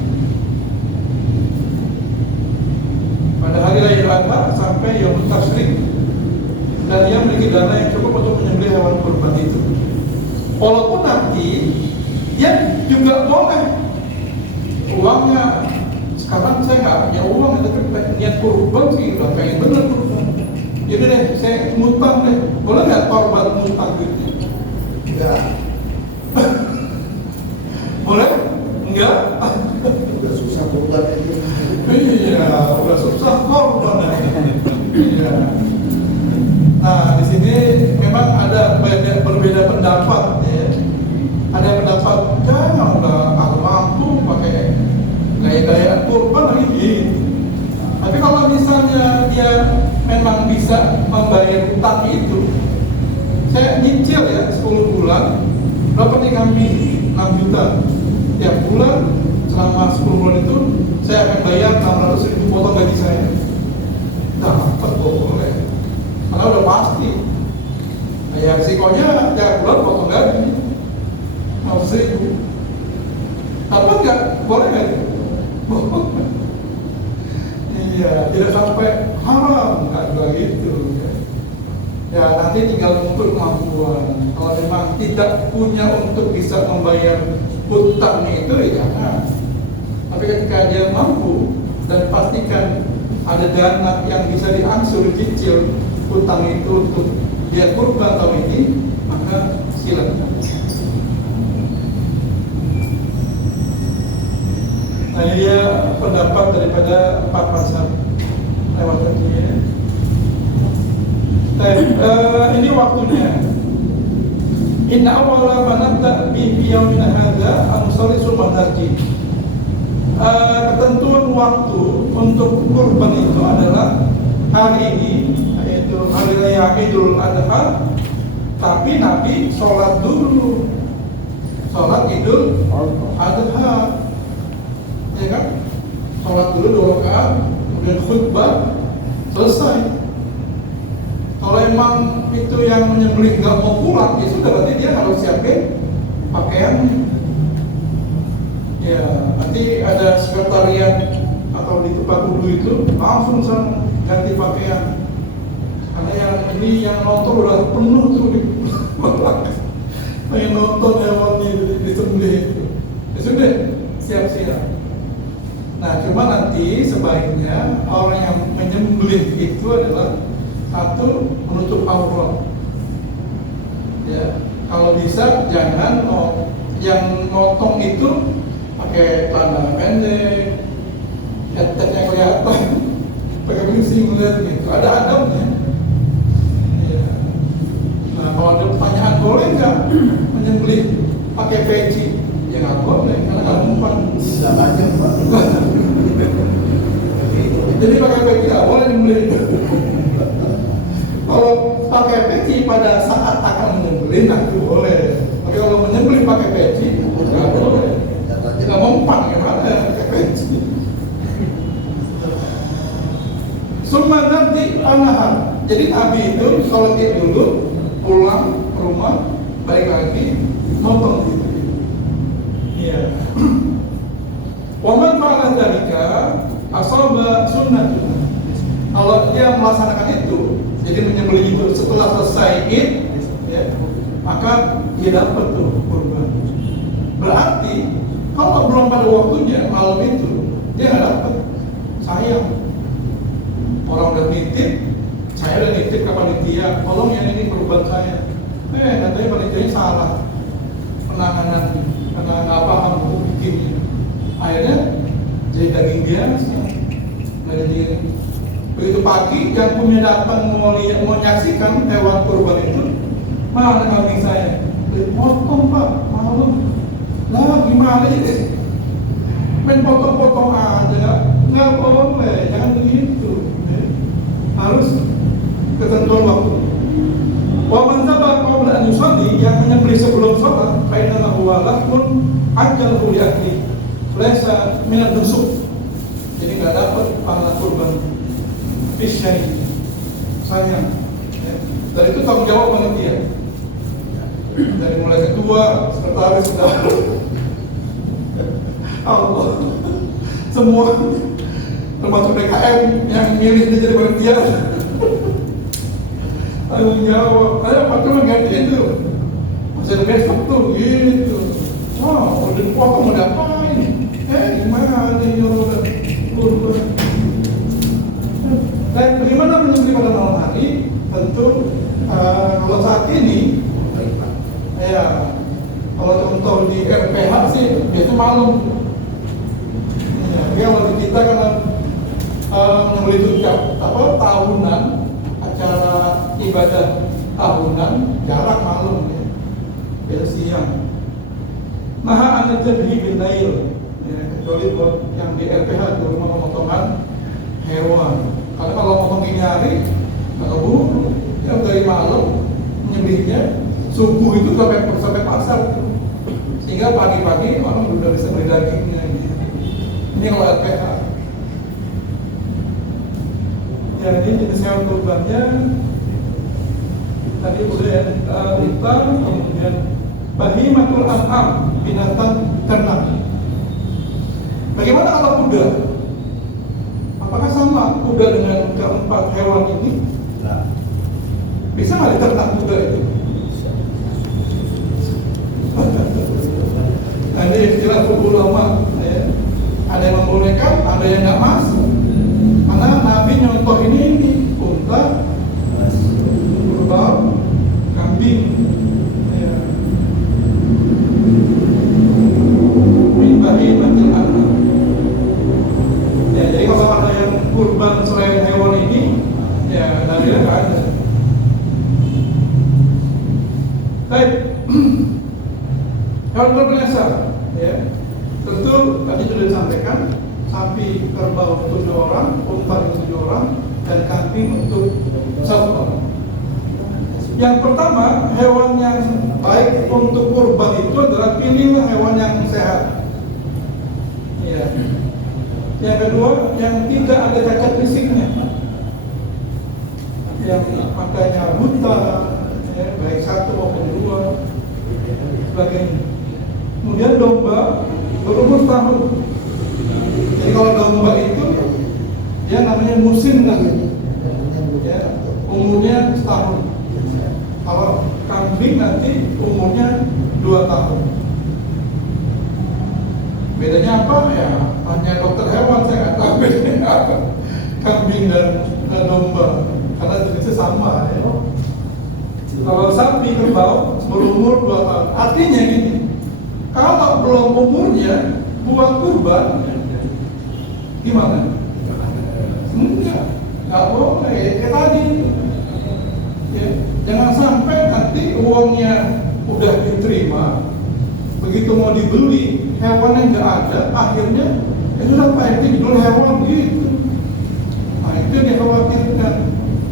Pada hari raya Idul Adha sampai Yaumul Tasyrik, dan dia memiliki dana yang cukup untuk menyembelih hewan kurban itu. Walaupun nanti dia juga boleh uangnya, sekarang saya nggak punya uang, tapi niat kurban sih udah pengen bener kurban. Jadi deh, saya ngutang deh, boleh nggak korban ngutang gitu? Enggak. Boleh? Enggak? Udah susah kurban itu. Iya, udah susah korban. Iya. Nah, di sini memang ada banyak berbeda pendapat, ya. Ada pendapat, jangan udah kalau mampu pakai gaya-gaya kurban lagi gitu. Tapi kalau misalnya dia memang bisa membayar utang itu, saya nyicil ya 10 bulan, dapat nih kambing 6 juta tiap bulan selama 10 bulan itu saya akan bayar 600.000 potong gaji saya. Dapat boleh. Karena udah pasti. Ya risikonya tiap bulan potong gaji 100.000. Dapat nggak? Boleh nggak? Iya, tidak sampai haram, nggak juga gitu. Ya nanti tinggal mengukur kemampuan. Kalau memang tidak punya untuk bisa membayar hutangnya itu, ya jangan. Tapi ketika dia mampu dan pastikan ada dana yang bisa diangsur cicil hutang itu untuk dia kurban tahun ini, maka silakan. Nah ini dia pendapat daripada Pak Pasar lewat tadi ya. Ini waktunya. Inna awwala ma nabda bi yaumina hadza an-nusallisul madhaji. Ketentuan waktu untuk kurban itu adalah hari ini, yaitu hari raya Idul Adha. Tapi Nabi sholat dulu, sholat Idul Adha, ya kan? Sholat dulu 2 rakaat, kemudian khutbah, selesai. Kalau emang itu yang menyembelih nggak mau pulang, ya sudah, berarti dia harus siapin pakaiannya. Ya, nanti ada sekretariat atau di tempat wudhu itu langsung sana ganti pakaian. Karena yang ini yang nonton udah penuh tuh di pengen nonton hewannya disembelih itu. Ya sudah, siap-siap. Nah, cuma nanti sebaiknya orang yang menyembelih itu adalah satu, menutup aurat. Ya, kalau bisa jangan yang motong itu pakai celana pendek, headsetnya kelihatan, pakai bising lihat gitu. Ada adabnya. Ya. Nah, kalau ada pertanyaan boleh nggak menyembelih pakai peci? Ya nggak boleh, karena nggak mempan. Bisa aja Pak. Jadi pakai peci nggak boleh menyembelih. Kalau pakai peci pada saat akan menyembelih, nah itu boleh. Tapi kalau menyembelih pakai peci, nggak boleh. Nggak mempan, gimana pakai peci? Summa nanti panahan. Jadi Nabi itu sholat dulu, pulang ke rumah, balik lagi, nonton gitu. Iya. Waman fa'ala dzalika asaba sunnatun. Kalau dia melaksanakan itu, jadi menyembelih itu setelah selesai Id, ya, maka dia dapat tuh kurban. Berarti kalau belum pada waktunya malam itu dia nggak dapat, sayang. Orang udah nitip, saya udah nitip ke panitia, tolong yang ini kurban saya. Katanya panitianya salah penanganan, karena nggak paham untuk bikinnya. Akhirnya jadi daging biasa, nggak jadi. Begitu pagi yang punya datang mau menyaksikan hewan kurban itu, mana kambing saya? Potong Pak, malam. Lah gimana ini? Main potong-potong aja, nggak boleh, jangan begitu. Harus ketentuan waktu. Wa man sabaq yang menyembelih sebelum sholat, fainama huwa lahmun ajalahu li akli, laisa minad nusuk. Jadi nggak dapat pahala kurban fisyai, sayang. Ya. Dan itu tanggung jawab banget dia. Dari mulai ketua, sekretaris, sudah Allah, semua termasuk DKM yang milih dia jadi panitia. Tanggung jawab, saya patron ganti itu. Masih ada besok tuh, gitu. Wow, udah dipotong mau diapain? Gimana ini orang kurban? Dan bagaimana menyembelih pada malam hari? Tentu kalau saat ini, ya kalau contoh di RPH sih biasanya malam. Ya, kalau di kita kan menyembelih itu tahunan, acara ibadah tahunan jarak malam ya, biasa siang. Nah, ada jadhi bin lail, ya, kecuali buat yang di RPH di rumah pemotongan hewan. Karena kalau potong gini hari, kalau buru, ya dari malam menyembelihnya subuh itu sampai pasar, sehingga pagi-pagi orang udah bisa beli dagingnya. Ini kalau RPH. Jadi jenis hewan kurbannya tadi udah ya, hitam, kemudian bahimatul an'am, binatang ternak. Bagaimana kalau kuda? Apakah sama kuda dengan keempat hewan ini? Nah, Bisa nggak diternak kuda itu? Nah, ini istilah ulama ya. Ada yang membolehkan, ada yang nggak masuk. Karena Nabi nyontoh ini unta, kerbau, kambing. Ya. Min bahimatil an'am. Ya, jadi kalau ada yang kurban selain hewan ini, ya dalilnya nggak ada. Baik, hewan berbiasa, ya. Tentu tadi sudah disampaikan, sapi kerbau untuk 2 orang, unta untuk 7 orang, dan kambing untuk 1 orang. Yang pertama, hewan yang baik untuk kurban itu adalah pilihlah hewan yang sehat. Ya. Yang kedua, yang tidak ada cacat fisiknya, yang makanya buta, ya, baik 1 maupun 2, sebagainya. Kemudian domba berumur setahun. Jadi kalau domba itu dia namanya musim lagi, ya, umurnya setahun. Kalau kambing nanti umurnya 2 tahun. Bedanya apa? Ya tanya dokter hewan, saya nggak tahu bedanya apa kambing dan domba, karena jenisnya sama ya. Kalau sapi kerbau berumur 2 tahun, artinya gini, kalau belum umurnya buat kurban, gimana? Nggak boleh, kayak tadi. Ya, jangan sampai nanti uangnya udah diterima, begitu mau dibeli hewan yang nggak ada, akhirnya itu apa yang jual hewan gitu. Nah itu yang dikhawatirkan.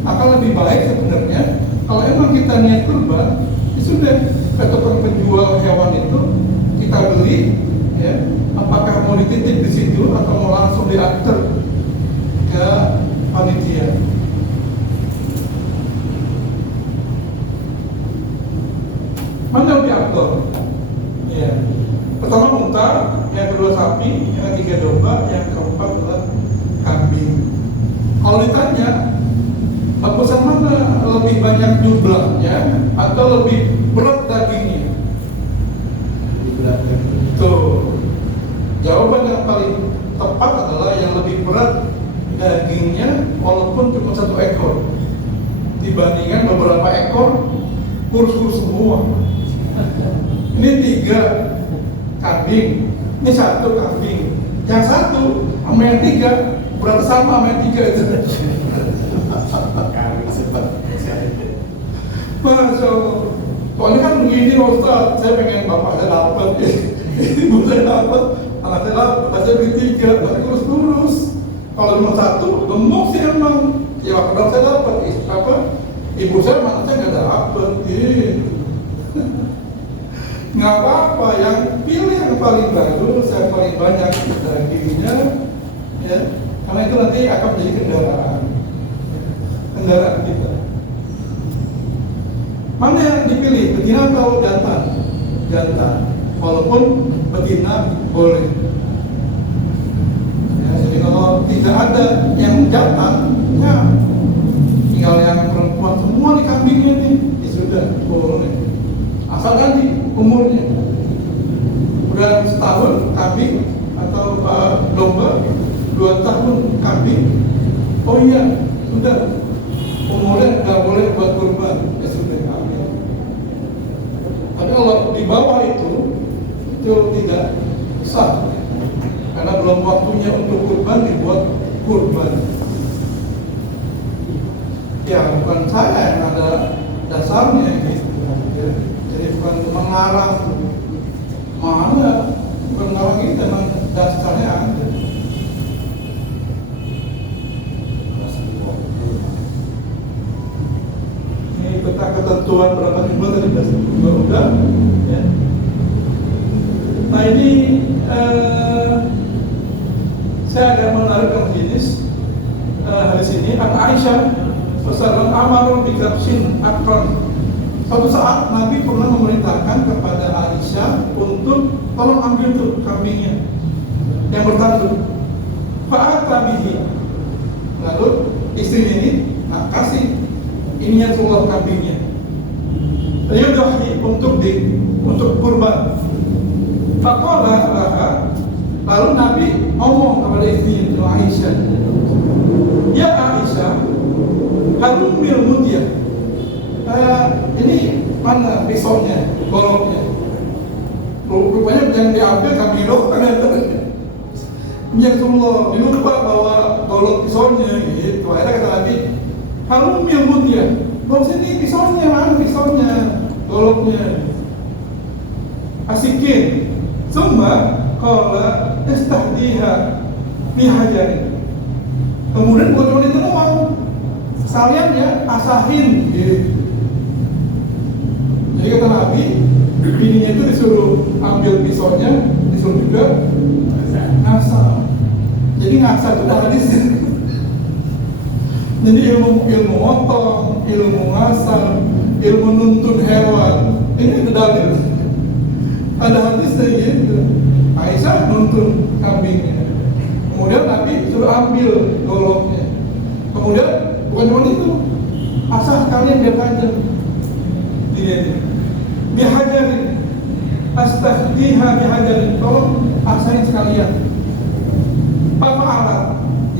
Akan lebih baik sebenarnya kalau emang kita niat kurban, ya sudah ke tukang penjual hewan itu kita beli, ya, apakah mau dititip di situ atau mau langsung diantar ke panitia. Mana lebih afdal? Ya. Pertama unta, yang kedua sapi, yang ketiga domba, yang keempat adalah kambing. Kalau ditanya, bagusan mana lebih banyak jumlahnya atau lebih berat dagingnya? Tuh, jawaban yang paling tepat adalah yang lebih berat dagingnya, walaupun cuma 1 ekor, dibandingkan beberapa ekor kurus-kurus semua. Ini 3 kambing, ini 1 kambing, yang 1 sama yang 3 berat sama sama yang 3 itu. Masya Allah. Soalnya kan begini Ustaz, saya pengen bapak saya dapat, ibu saya dapat, anak saya dapat, saya beli 3, tapi kurus-kurus. Kalau cuma 1, gemuk sih emang. Ya padahal saya dapat, ibu saya mana saya nggak dapat, gitu. nggak apa-apa, yang pilih yang paling bagus, yang paling banyak dari dirinya, ya, karena itu nanti akan menjadi kendaraan kita. Mana yang dipilih, betina atau jantan? Jantan, walaupun betina boleh. Ya, jadi kalau tidak ada yang jantan, ya tinggal yang perempuan semua di kambingnya nih, ya sudah boleh. Asal ganti umurnya. Udah setahun kambing atau domba, 2 tahun kambing. Oh iya, sudah umurnya nggak boleh buat kurban, ya sudah ambil. Tapi kalau di bawah itu tidak sah, karena belum waktunya untuk kurban dibuat kurban. Ya bukan saya yang ada dasarnya gitu. Jadi bukan mengarang, mana bukan mengarang itu memang dasarnya ada. Ini peta ketentuan berapa jumlah tadi udah, ya. Nah ini saya akan menarik ke jenis hadis ini. Aisyah Rasulullah Amarul bikabsin akron. Suatu saat Nabi pernah memerintahkan kepada Aisyah untuk tolong ambil tuh kambingnya yang bertanduk. Fa'atabihi. Lalu istrinya ini kasih ini yang keluar kambingnya. Yaudahi untuk kurban. Faqala laha. Lalu Nabi ngomong kepada istrinya Aisyah, ya Aisyah, halumil mudiyah. Ini mana pisaunya, goloknya? Rupanya yang diambil kambing doang ya Allah, dilupa bawa golok pisaunya gitu. Akhirnya kata Nabi, halumil mudiyah. Bawa sini pisaunya, mana pisaunya, goloknya. Asikin. Summa qala istahdiha bihajarin. Kemudian buat itu doang, sekalian ya asahin gitu. Jadi kata Nabi, bininya itu disuruh ambil pisaunya, disuruh juga ngasah. Jadi ngasah itu dah hadis. Jadi ilmu motong, ilmu ngasah, ilmu nuntun hewan, ini itu dalil. Ada hadisnya gitu. Aisyah nuntun kambingnya. Kemudian Nabi suruh ambil goloknya. Kemudian bukan cuma itu, asah kalian biar tajam. Dia bihajarin, astahdiha bihajarin, tolong asahin sekalian. Apa alat?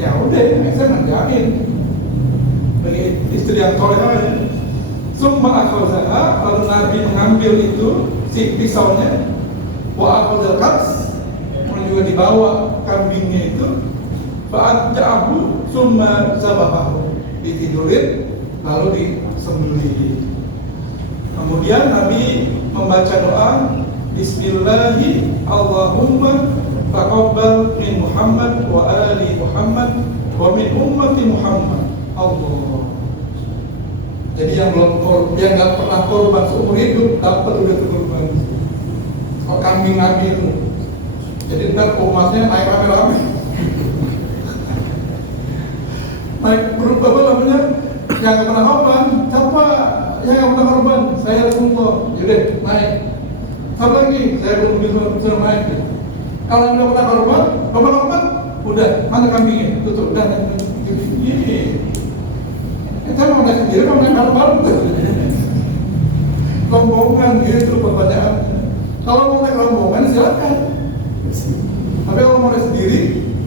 Ya udah, saya ngerjain. Bagi istri yang toleran. Summa akhazaha, lalu Nabi mengambil itu si pisaunya, wa akhazal qats, juga dibawa kambingnya itu, fa'adja'ahu summa zabahahu, ditidurin lalu disembelih. Kemudian Nabi membaca doa, Bismillahi Allahumma taqabbal min Muhammad wa ali Muhammad wa min ummati Muhammad. Allah. Jadi yang nggak pernah korban seumur hidup dapat udah korban. Kalau kambing Nabi itu. Jadi ntar umatnya naik rame-rame. Naik grup apa namanya? Yang nggak pernah korban, siapa yang nggak pernah korban? Saya Rasulullah. Yaudah naik. Siapa lagi? Saya belum bisa naik. Kalau yang udah pernah korban, udah mana kambingnya? Tutup, udah. Kita mau naik sendiri, mau naik bareng-bareng tuh. Rombongan gitu pertanyaannya. Kalau mau naik rombongan silakan. Tapi kalau mau naik sendiri,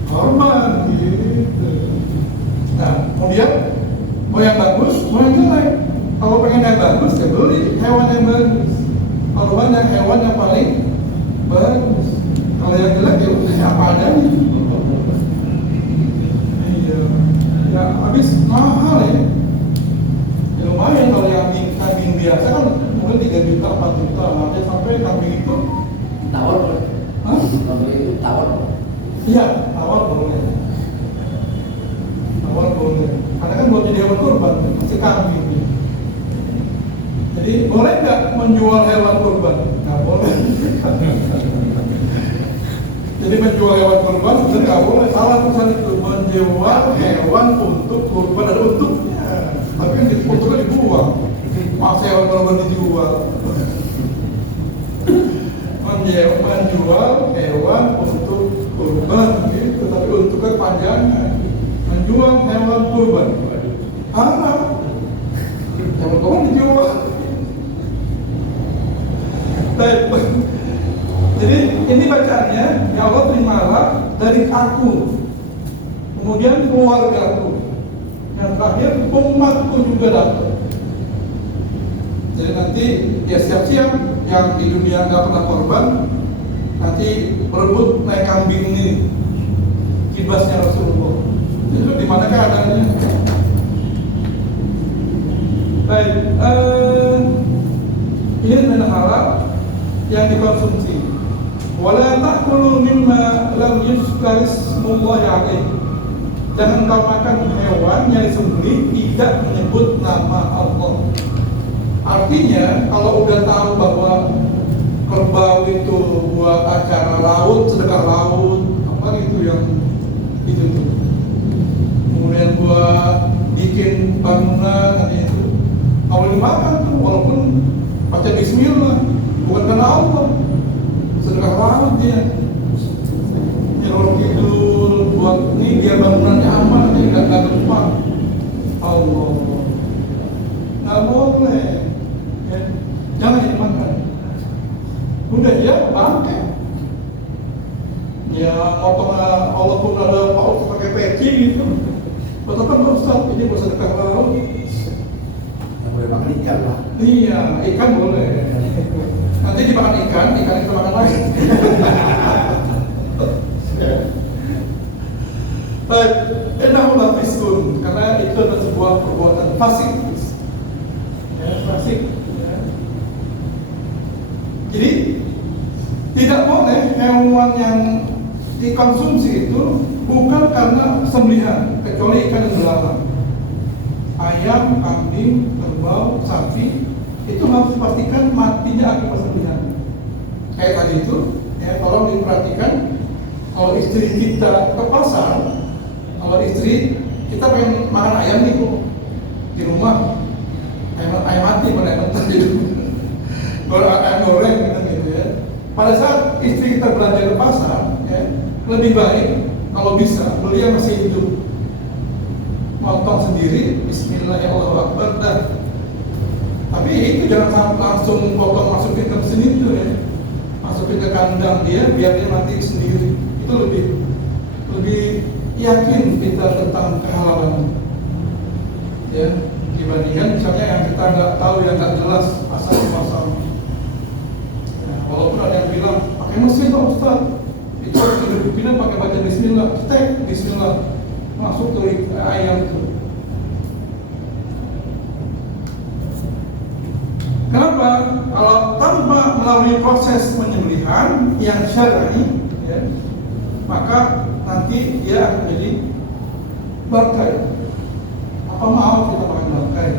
korban gitu. Nah, kemudian mau yang bagus, mau yang jelek. Kalau pengen yang bagus, ya beli hewan yang bagus. Kalau banyak hewan yang paling bagus. Kalau yang jelek ya udah apa adanya. Iya. Ya habis mahal ya. Ya lumayan kalau yang kambing biasa kan mungkin 3 juta, 4 juta, makanya sampai kambing itu Tawar, hah? kambing itu tawar. Iya, tawar boleh. Tawar boleh. Karena kan buat jadi hewan kurban, masih kambing. Jadi boleh nggak menjual hewan kurban, nggak boleh. Jadi menjual hewan kurban itu nggak boleh. Salah pesan itu menjual hewan untuk kurban, ada untuknya, tapi yang untuknya dibuang. Masa hewan kurban dijual? Menjual hewan untuk kurban gitu, tapi untuknya panjangan. Menjual hewan kurban haram. Hewan kurban dijual. Jadi ini bacaannya, ya Allah terimalah dari aku, kemudian keluargaku, yang terakhir umatku juga dapat. Jadi nanti ya siap-siap yang di dunia nggak pernah korban, nanti berebut naik kambing ini, kibasnya Rasulullah. Itu di mana keadaannya? Baik, ini adalah halal yang dikonsumsi. Wala ta'kulu mimma lam yuzkar ismullahi alaih. Jangan kau makan hewan yang disembelih tidak menyebut nama Allah. Artinya kalau udah tahu bahwa kerbau itu buat acara laut, sedekah laut, apa itu yang itu tuh. Kemudian buat bikin bangunan itu, kalau dimakan tuh walaupun baca Bismillah, bukan karena Allah, sedekah laut dia. Yang orang tidur buat ini biar bangunannya aman, nggak gempa. Allah, nggak boleh. Ya, jangan dimakan. Udah ya bangke. Ya motong Allah pun ada paut pakai peci gitu. Betapa Ustaz ini buat sedekah laut. Yang boleh makan ikan lah. Iya, ikan boleh. Nanti dimakan ikan kita makan lagi. Baik, enahullah fiskun, karena itu adalah sebuah perbuatan fasik. Ya, fasik. Ya. Jadi tidak boleh hewan yang dikonsumsi itu bukan karena sembelihan, kecuali ikan yang belalang. Ayam, kambing, kerbau, sapi itu harus dipastikan matinya akibat sembelihan. Kayak tadi itu, ya tolong diperhatikan. Kalau istri kita ke pasar, kalau istri kita pengen makan ayam nih kok di rumah, ayam mati pada ayam mentah gitu, ayam goreng gitu ya. Pada saat istri kita belanja ke pasar, ya, lebih baik kalau bisa beli yang masih hidup, motong sendiri, Bismillahirrahmanirrahim, dan tapi itu jangan langsung potong masukin ke mesin itu ya, masukin ke kandang dia biar dia mati sendiri. Itu lebih yakin kita tentang kehalalan ya, dibandingkan misalnya yang kita nggak tahu, yang nggak jelas pasal-pasal. Ya, walaupun ada yang bilang pakai mesin Pak Ustaz, itu harus dibuktikan pakai baca Bismillah, stek Bismillah masuk ke ayam itu. Kenapa? Kalau tanpa melalui proses penyembelihan yang syar'i, ya, maka nanti dia akan jadi bangkai. Apa mau kita makan bangkai?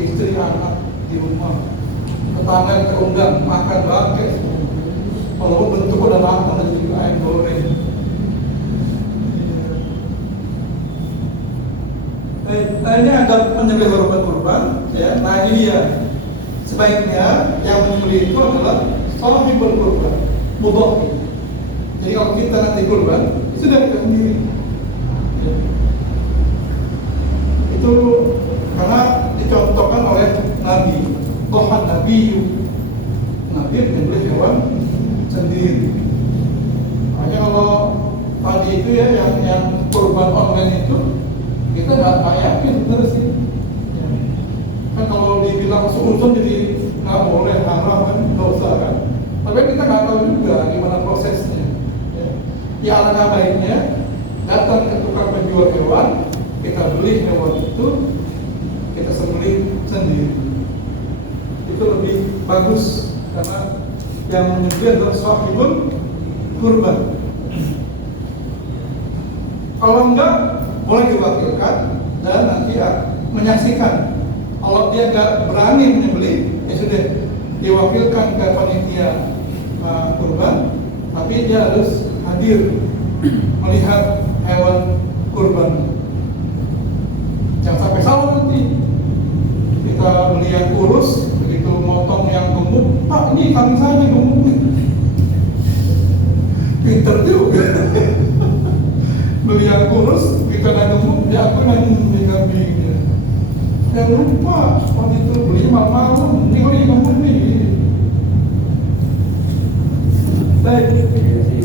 Istri, anak di rumah, tetangga terundang makan bangkai. Walaupun bentuk udah matang dan jadi ayam goreng. Nah ini ada menyembelih korban-korban, ya. Nah ini dia. Sebaiknya yang menyembelih itu adalah sahibul kurban, mudhaffi. Jadi kalau kita nanti kurban, itu dari kita sendiri. Ya. Itu karena dicontohkan oleh Nabi, Tuhan Nabi menyembelih hewan sendiri. Makanya kalau tadi itu ya yang kurban online itu kita nggak yakin benar sih. Kan kalau dibilang seusun jadi nggak boleh, haram kan, dosa kan. Tapi kita nggak tahu juga gimana prosesnya. Ya alangkah baiknya datang ke tukang penjual hewan, kita beli hewan itu, kita sembelih sendiri. Itu lebih bagus karena yang menyembelih adalah sahibul kurban. Kalau enggak, boleh diwakilkan dan nanti menyaksikan. Kalau dia nggak berani menyembelih, ya sudah diwakilkan ke panitia kurban, tapi dia harus hadir melihat hewan kurban. Jangan sampai salah nanti. Kita beli yang kurus, begitu motong yang gemuk, Pak ini kami saja gemuk. Pinter juga. Beli yang kurus, kita yang gemuk, ya aku yang kambing. Yang lupa, waktu itu beli malam-malam, ini kok gemuk nih. Baik,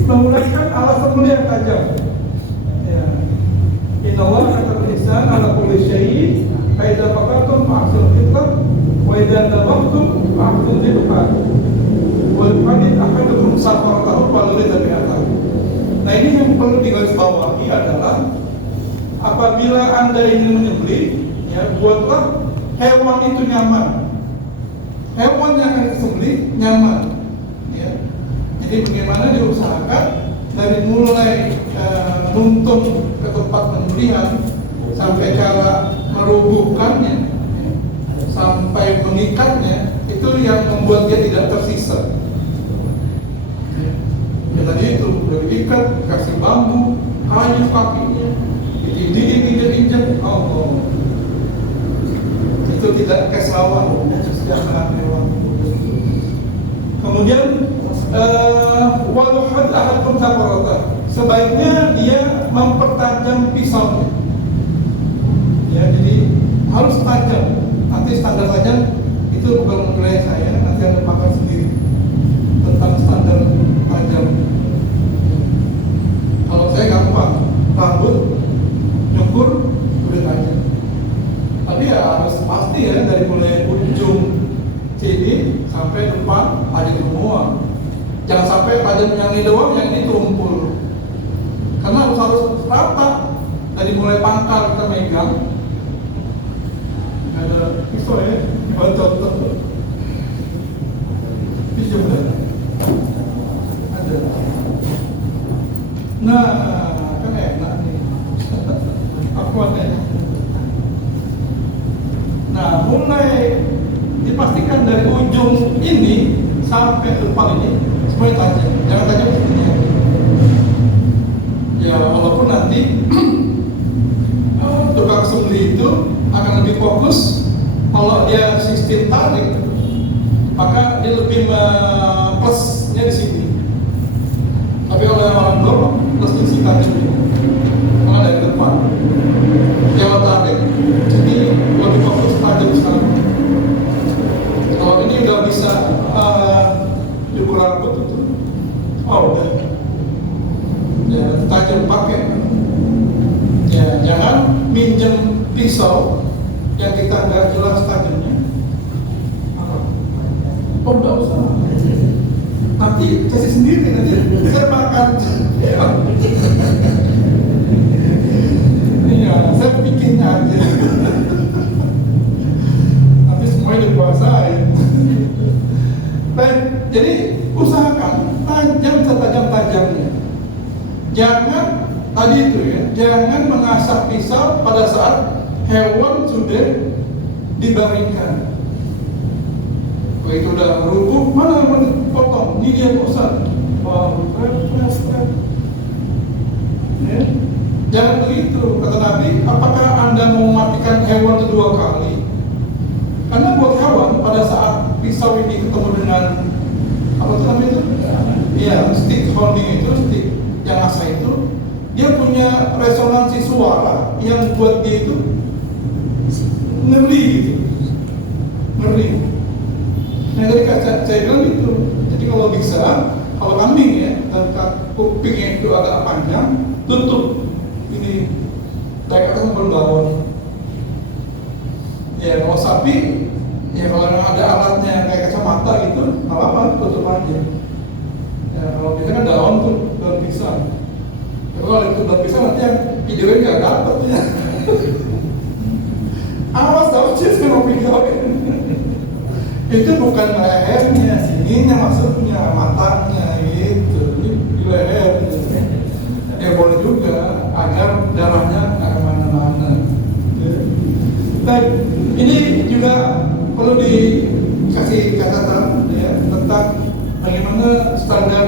menggunakan alat sembelih yang tajam. Ya. Inna Allah kata ihsan ala kulli syai'in fa idza faqatum fa'sul fitrat wa idza dabaqtum fa'sul dhibha wa yuqaddid ahadukum safaratahu wa lida bi'atar. Nah, ini yang perlu digarisbawahi adalah apabila Anda ingin menyembelih, ya buatlah hewan itu nyaman. Hewan yang akan disembelih nyaman. Ya. Jadi bagaimana diusahakan dari mulai nuntun ke tempat penyembelihan sampai cara merubuhkannya, sampai mengikatnya, itu yang membuat dia tidak tersisa. Ya tadi itu udah diikat, kasih bambu, kayu kakinya, diinjak-injak, oh. Itu tidak kesawan kesejahteraan hewan. Kemudian waluhad ahadukum safarata, sebaiknya dia mempertajam pisaunya. Ya, jadi harus tajam. Nanti standar tajam itu bukan menilai saya, nanti Anda makan sendiri tentang standar tajam. Kalau saya gampang, rambut nyukur udah tajam. Tapi ya harus pasti ya, dari mulai ujung sini sampai depan ada semua. Jangan sampai tajam yang ini doang, yang ini tumpul. Karena harus rata. Dari mulai pangkal kita megang, ada pisau ya, contoh. Pisau ada. Nah, kan enak nih. Aku ada. Nah, mulai dipastikan dari ujung ini sampai depan ini semuanya tajam, jangan tajam seperti ini. Ya, walaupun nanti tukang sembelih itu akan lebih fokus kalau dia sistem tarik, maka dia lebih plusnya di sini. Tapi kalau yang orang dorong, plusnya di sini tajam, karena dari depan dia tarik, jadi lebih fokus tajam sekarang. Kalau ini udah bisa diukur rambut itu, oh udah, ya tajam pakai. Ya jangan minjem pisau yang kita nggak jelas tajamnya. Oh nggak usah. Nanti kasih sendiri, nanti saya makan. Iya, saya bikin aja. Nanti semuanya dikuasain. Baik, jadi usahakan tajam setajam-tajamnya. Jangan tadi itu ya, jangan mengasah pisau pada saat hewan sudah dibaringkan. Begitu udah rubuh, mana yang mau dipotong? Ini dia pusat. Wow, keren. Ya. Jangan begitu, kata Nabi. Apakah Anda mau mematikan hewan kedua kali? Karena buat hewan pada saat pisau ini ketemu dengan apa namanya itu? Iya, stick holding itu, stick yang asah itu, dia punya resonansi suara yang buat dia itu ngeri gitu, ngeri. Nah tadi saya bilang itu. Jadi kalau bisa, kalau kambing ya, dan kupingnya itu agak panjang, tutup ini dari atas sampai bawah. Ya kalau sapi, ya kalau ada alatnya kayak kacamata gitu, nggak apa-apa, tutup aja. Ya kalau biasanya kan daun tuh, daun pisang. Tapi kalau itu daun pisang nanti yang videonya nggak dapet ya. Awas tau sih sama videonya. Itu bukan lehernya, sininya maksudnya, matanya gitu, di leher. Ya boleh juga agar darahnya nggak kemana-mana. Dan ini juga perlu dikasih catatan bagaimana standar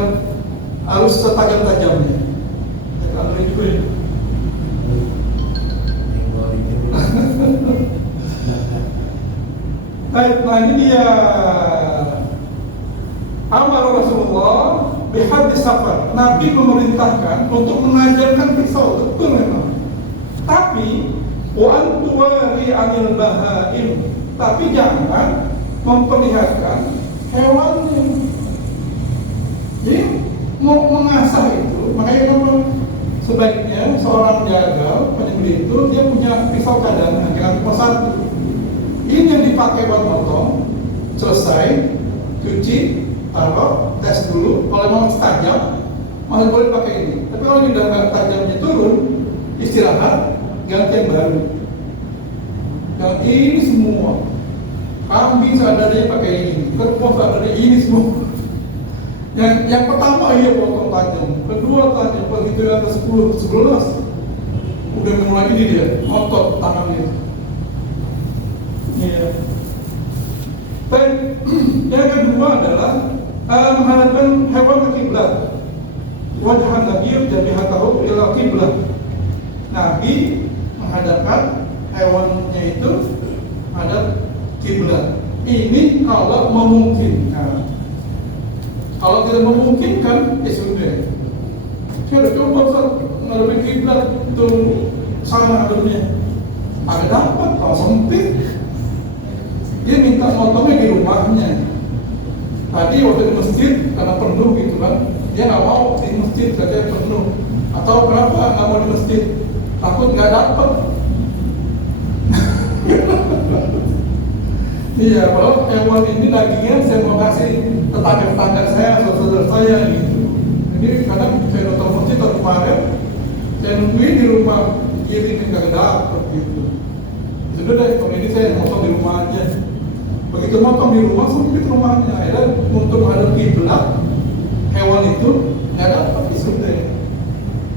harus setajam-tajamnya? Kalau itu ya. Baik, nah ini dia Amar Rasulullah bihad safar. Nabi memerintahkan untuk mengajarkan pisau, betul memang. Tapi wa antuwari anil bahaim. Tapi jangan memperlihatkan hewannya. Jadi mau mengasah itu, makanya kalau sebaiknya seorang jagal penyembelih itu dia punya pisau cadangan, jangan cuma satu. Ini yang dipakai buat motong, selesai, cuci, taruh, tes dulu. Kalau mau tajam, masih boleh pakai ini. Tapi kalau ini udah nggak tajamnya turun, istirahat, ganti yang baru. Yang ini semua, kambing seadanya pakai ini, kerbau seadanya ini semua. Yang pertama iya potong tajam, kedua tajam, begitu yang ke 10, 11, udah mulai ini dia, otot tangannya. Iya. Baik, yang kedua adalah menghadapkan hewan ke kiblat. Wajah Nabi jabihatahu ila kiblat. Nabi menghadapkan hewannya itu hadap kiblat. Ini kalau memungkinkan. Kalau tidak memungkinkan, ya sudah. Saya coba menghadapi kiblat itu sana hadapnya. Ada dapat, kalau sempit. Dia minta motongnya di rumahnya. Tadi waktu di masjid karena penuh gitu kan, dia nggak mau di masjid katanya penuh. Atau kenapa nggak mau di masjid? Takut nggak dapat. Iya, kalau hewan ini dagingnya saya mau kasih tetangga-tetangga saya, saudara saya gitu. Jadi kadang saya datang masjid atau kemarin, saya nungguin di rumah, dia ini nggak dapat gitu. Sudah deh, kalau ini saya motong di rumah aja. Begitu motong di rumah, sempit rumahnya. Akhirnya untuk menghadap kiblat, hewan itu nggak dapat disebut.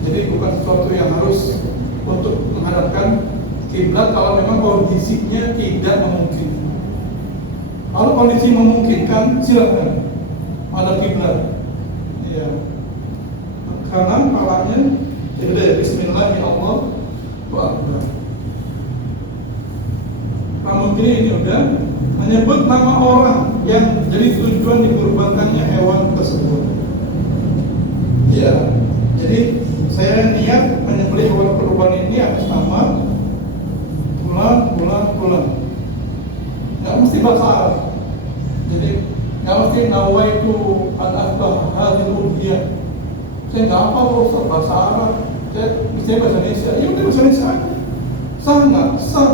Jadi bukan sesuatu yang harus untuk menghadapkan kiblat kalau memang kondisinya tidak memungkinkan. Kalau kondisi memungkinkan, silakan menghadap kiblat. Ya, kanan palanya, jadi Bismillahirrahmanirrahim. Namun ini udah menyebut nama orang yang jadi tujuan dikurbankannya hewan tersebut. Ya, jadi saya niat menyembelih hewan kurban ini atas nama bulan. Nggak mesti bahasa Arab. Jadi nggak mesti nawaitu an-akbah hadil udhiyah. Saya nggak apa urusan bahasa Arab. Saya bisa bahasa Indonesia. Ya udah bahasa Indonesia aja. Sah nggak? Sah.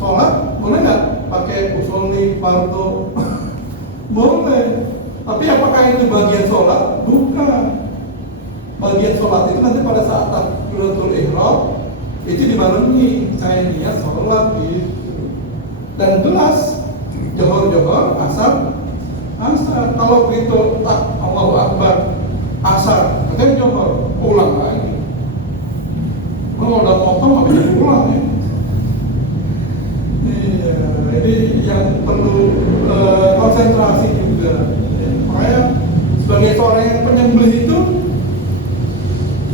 Sholat boleh nggak pakai usolli fardu? Boleh. Tapi apakah itu bagian sholat? Bukan. Bagian sholat itu nanti pada saat takbiratul ihram itu dibarengi saya niat sholat gitu. Dan jelas johor asar. Kalau begitu Allahu Akbar asar, katanya johor ulang lagi. Kalau udah motong apa jadi ulang ya? Ini yang perlu konsentrasi juga. Makanya sebagai seorang yang penyembelih itu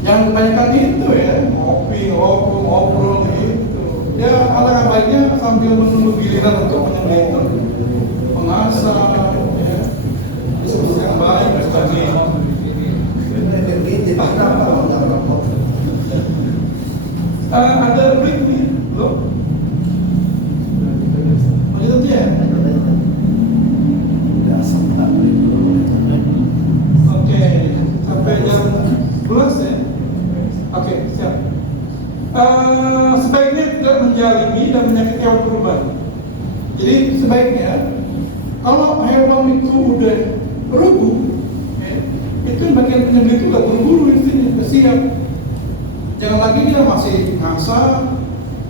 jangan kebanyakan itu ya, ngobrol gitu. Ya alangkah baiknya sambil menunggu giliran untuk menyembelih itu mengasah, ya, diskusi yang baik sebagai ada break nih, belum? Itu ya. Oke, sampai jam 12 ya. Oke, siap. Sebaiknya tidak menjalimi dan menyakiti hewan kurban. Jadi sebaiknya kalau hewan itu udah rugu, ya, itu bagian penyembelih itu nggak buru-buru intinya, siap. Jangan lagi dia masih ngasah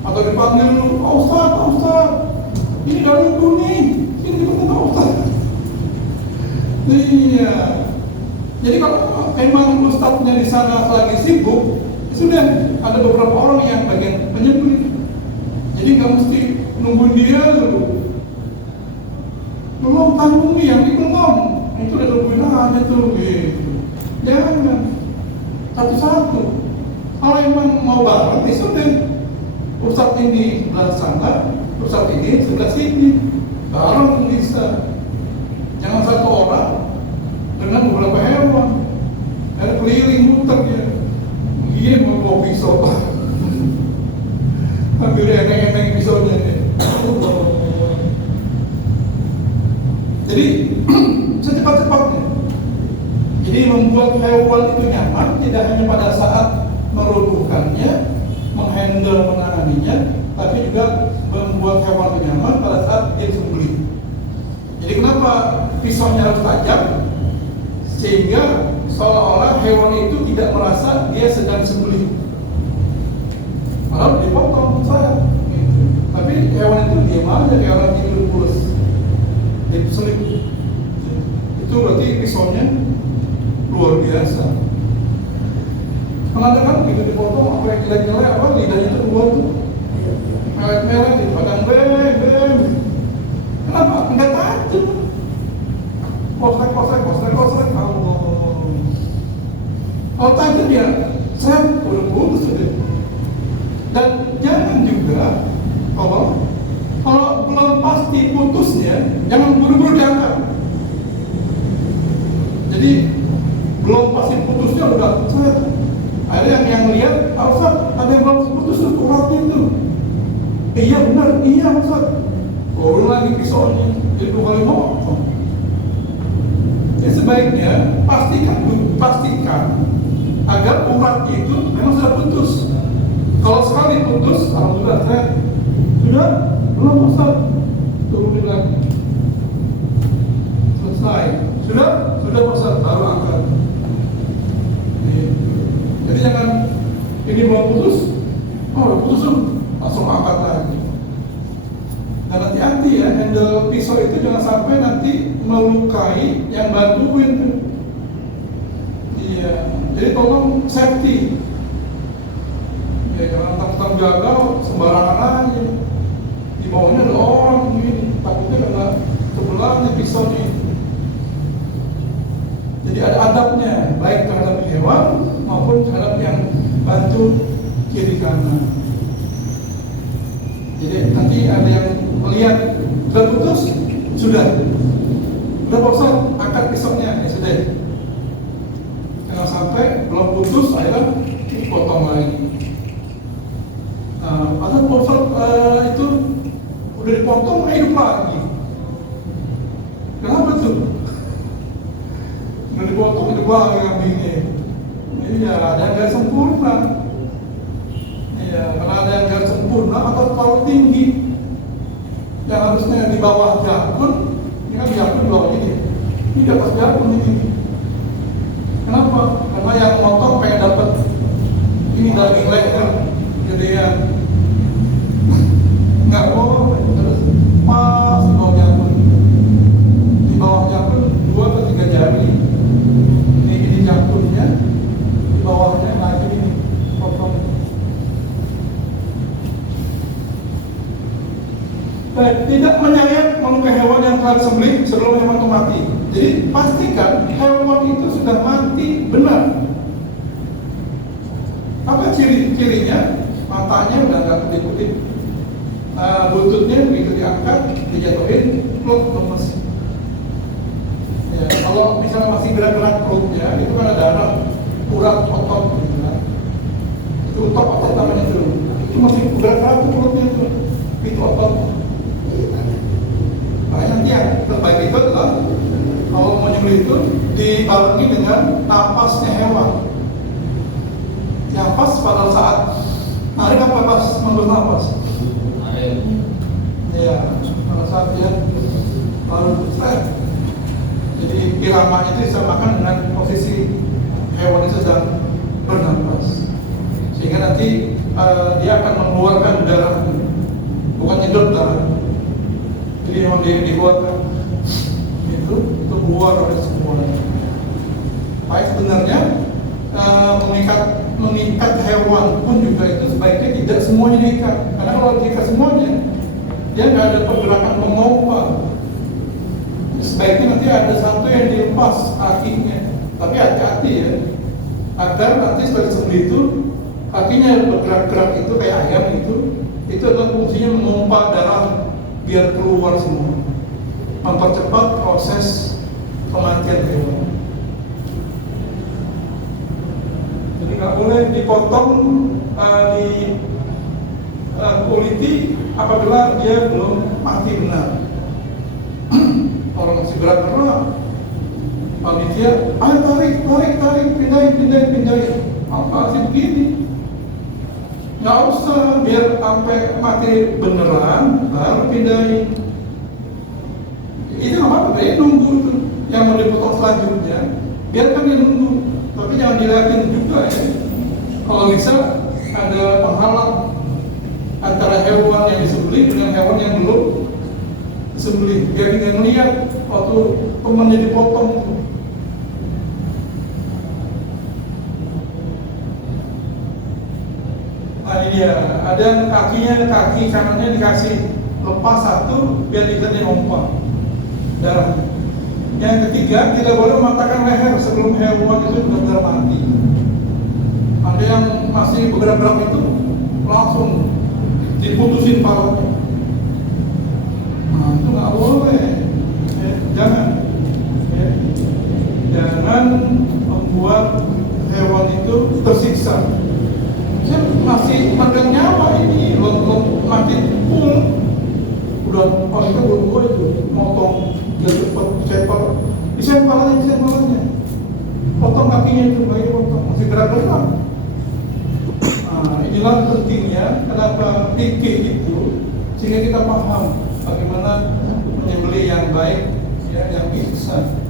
atau dipanggil lu, Ustaz. Ini udah rubuh nih, ini kita tahu Ustaz. Iya. Jadi kalau memang Ustaznya di sana lagi sibuk, sudah ada beberapa orang yang bagian penyembelih. Jadi nggak mesti nungguin dia dulu. belum tanggung nih yang ini belum, itu udah tungguin aja tuh gitu. Jangan satu-satu. Kalau emang mau bareng, ya sudah. Ustadz ini sebelah sana, Ustadz ini sebelah sini, bareng bisa. Jangan satu orang dengan beberapa hewan. Ada keliling muter dia. Iya mau bawa pisau. Hampir eneng-eneng pisaunya dia. Jadi secepat-cepatnya. Jadi membuat hewan itu nyaman tidak hanya pada saat merobohkannya, menghandle, menanganinya, tapi juga membuat hewan itu nyaman pada saat dia disembelih. Jadi kenapa pisaunya harus tajam? Sehingga seolah-olah hewan itu tidak merasa dia sedang disembelih. Malah dipotong saya. Gitu. Tapi hewan itu diam aja kayak orang tidur pulas. Itu selip. Itu berarti pisaunya luar biasa. Pernah dengar gitu dipotong apa yang jelek-jelek apa lidahnya itu dua tuh merah-merah di padang bem. Kenapa? Enggak tajam. Kosrek. Kalau tajam ya, saya udah putus sudah. Dan jangan juga kalau belum pasti putusnya, jangan buru-buru diangkat. Jadi belum pasti putusnya udah set. Ada yang lihat, Ustaz, ada yang belum putus tuh uratnya itu. Iya benar, iya Ustaz. Turun lagi pisaunya, jadi 2 kali motong. Jadi sebaiknya pastikan agar uratnya itu memang sudah putus. Kalau sekali putus, alhamdulillah saya sudah belum Ustaz, turunin lagi. Selesai. Sudah Ustaz, baru angkat. Jadi jangan ini belum putus, udah putus langsung angkat lagi. Dan hati-hati ya, handle pisau itu jangan sampai nanti melukai yang bantuin. Iya, jadi tolong safety. Ya jangan takut gagal sembarangan aja. Di bawahnya ada orang begini, takutnya kena sebelahnya pisaunya. Jadi ada adabnya, baik terhadap hewan maupun terhadap yang bantu kiri kanan. Jadi nanti ada yang melihat sudah putus, sudah bosan angkat pisaunya, ya sudah. Jangan sampai belum putus, akhirnya dipotong lagi. Atau bosan itu udah dipotong, hidup lagi. Kenapa tuh? Udah dipotong, hidup lagi kambingnya. Iya, ada yang gak sempurna. Iya, karena ada yang gak sempurna atau terlalu tinggi. Yang harusnya di bawah jakun, ini kan jakun di bawah ini. Ini di atas jakun ini. Kenapa? Karena yang motong pengen dapat ini daging leher, gedean. Nggak boleh, terus pas di bawah jakun. Di bawah jakun 2 atau 3 jari. Ini jakunnya. Bawahnya lagi ini potong. Baik, tidak menyayat melukai hewan yang telah disembelih sebelum hewan itu mati. Jadi pastikan hewan itu sudah mati benar. Apa ciri-cirinya? Matanya udah nggak kedip-kedip, buntutnya begitu diangkat, dijatuhin, perut lemes. Ya, kalau misalnya masih gerak-gerak perutnya, itu kan ada darah. Urat otot gitu kan. Itu otot namanya itu. Itu masih gerak-gerak tuh perutnya tuh. Itu otot. Nah nanti yang terbaik itu adalah kalau mau nyembelih itu dibarengi dengan napasnya hewan. Yang pas pada saat narik apa pas mengambil napas? Iya, pada saat dia baru selesai. Jadi iramanya itu disamakan dengan posisi hewan itu sedang bernapas, sehingga nanti dia akan mengeluarkan darah, bukan nyedot darah. Jadi memang dia dikeluarkan itu keluar oleh semuanya. Baik sebenarnya mengikat hewan pun juga itu sebaiknya tidak semuanya diikat, karena kalau diikat semuanya dia nggak ada pergerakan mengompa. sebaiknya nanti ada satu yang dilepas kakinya, tapi hati-hati ya, agar nanti setelah disembelih itu kakinya bergerak-gerak itu kayak ayam itu adalah fungsinya memompa darah biar keluar semua, mempercepat proses kematian hewan. Jadi nggak boleh dipotong kuliti apabila dia belum mati benar. Orang masih gerak-gerak, panitia, tarik, pindahin. Apa sih begini? Nggak usah, biar sampai mati beneran, baru pindahin. Itu nggak apa-apa, dia nunggu itu. Yang mau dipotong selanjutnya, biarkan dia nunggu. Tapi jangan dilihatin juga ya. Kalau bisa ada penghalang antara hewan yang disembelih dengan hewan yang belum disembelih, biar kita melihat waktu temannya dipotong. Nah ini ya, ada yang kaki kanannya dikasih lepas satu biar tidak dihompa darah. Yang ketiga, tidak boleh mematahkan leher sebelum hewan itu benar-benar mati. Ada yang masih bergerak-gerak itu langsung diputusin palanya. Nah itu nggak boleh. Jangan membuat hewan itu tersiksa. Saya masih pegang nyawa ini, mati full. Udah paling belum gue itu motong dia cepat, bisa palanya, potong kakinya itu, bayi potong masih gerak-gerak. Nah, inilah pentingnya kenapa fikih itu, sehingga kita paham bagaimana menyembelih yang baik, ya, yang ihsan.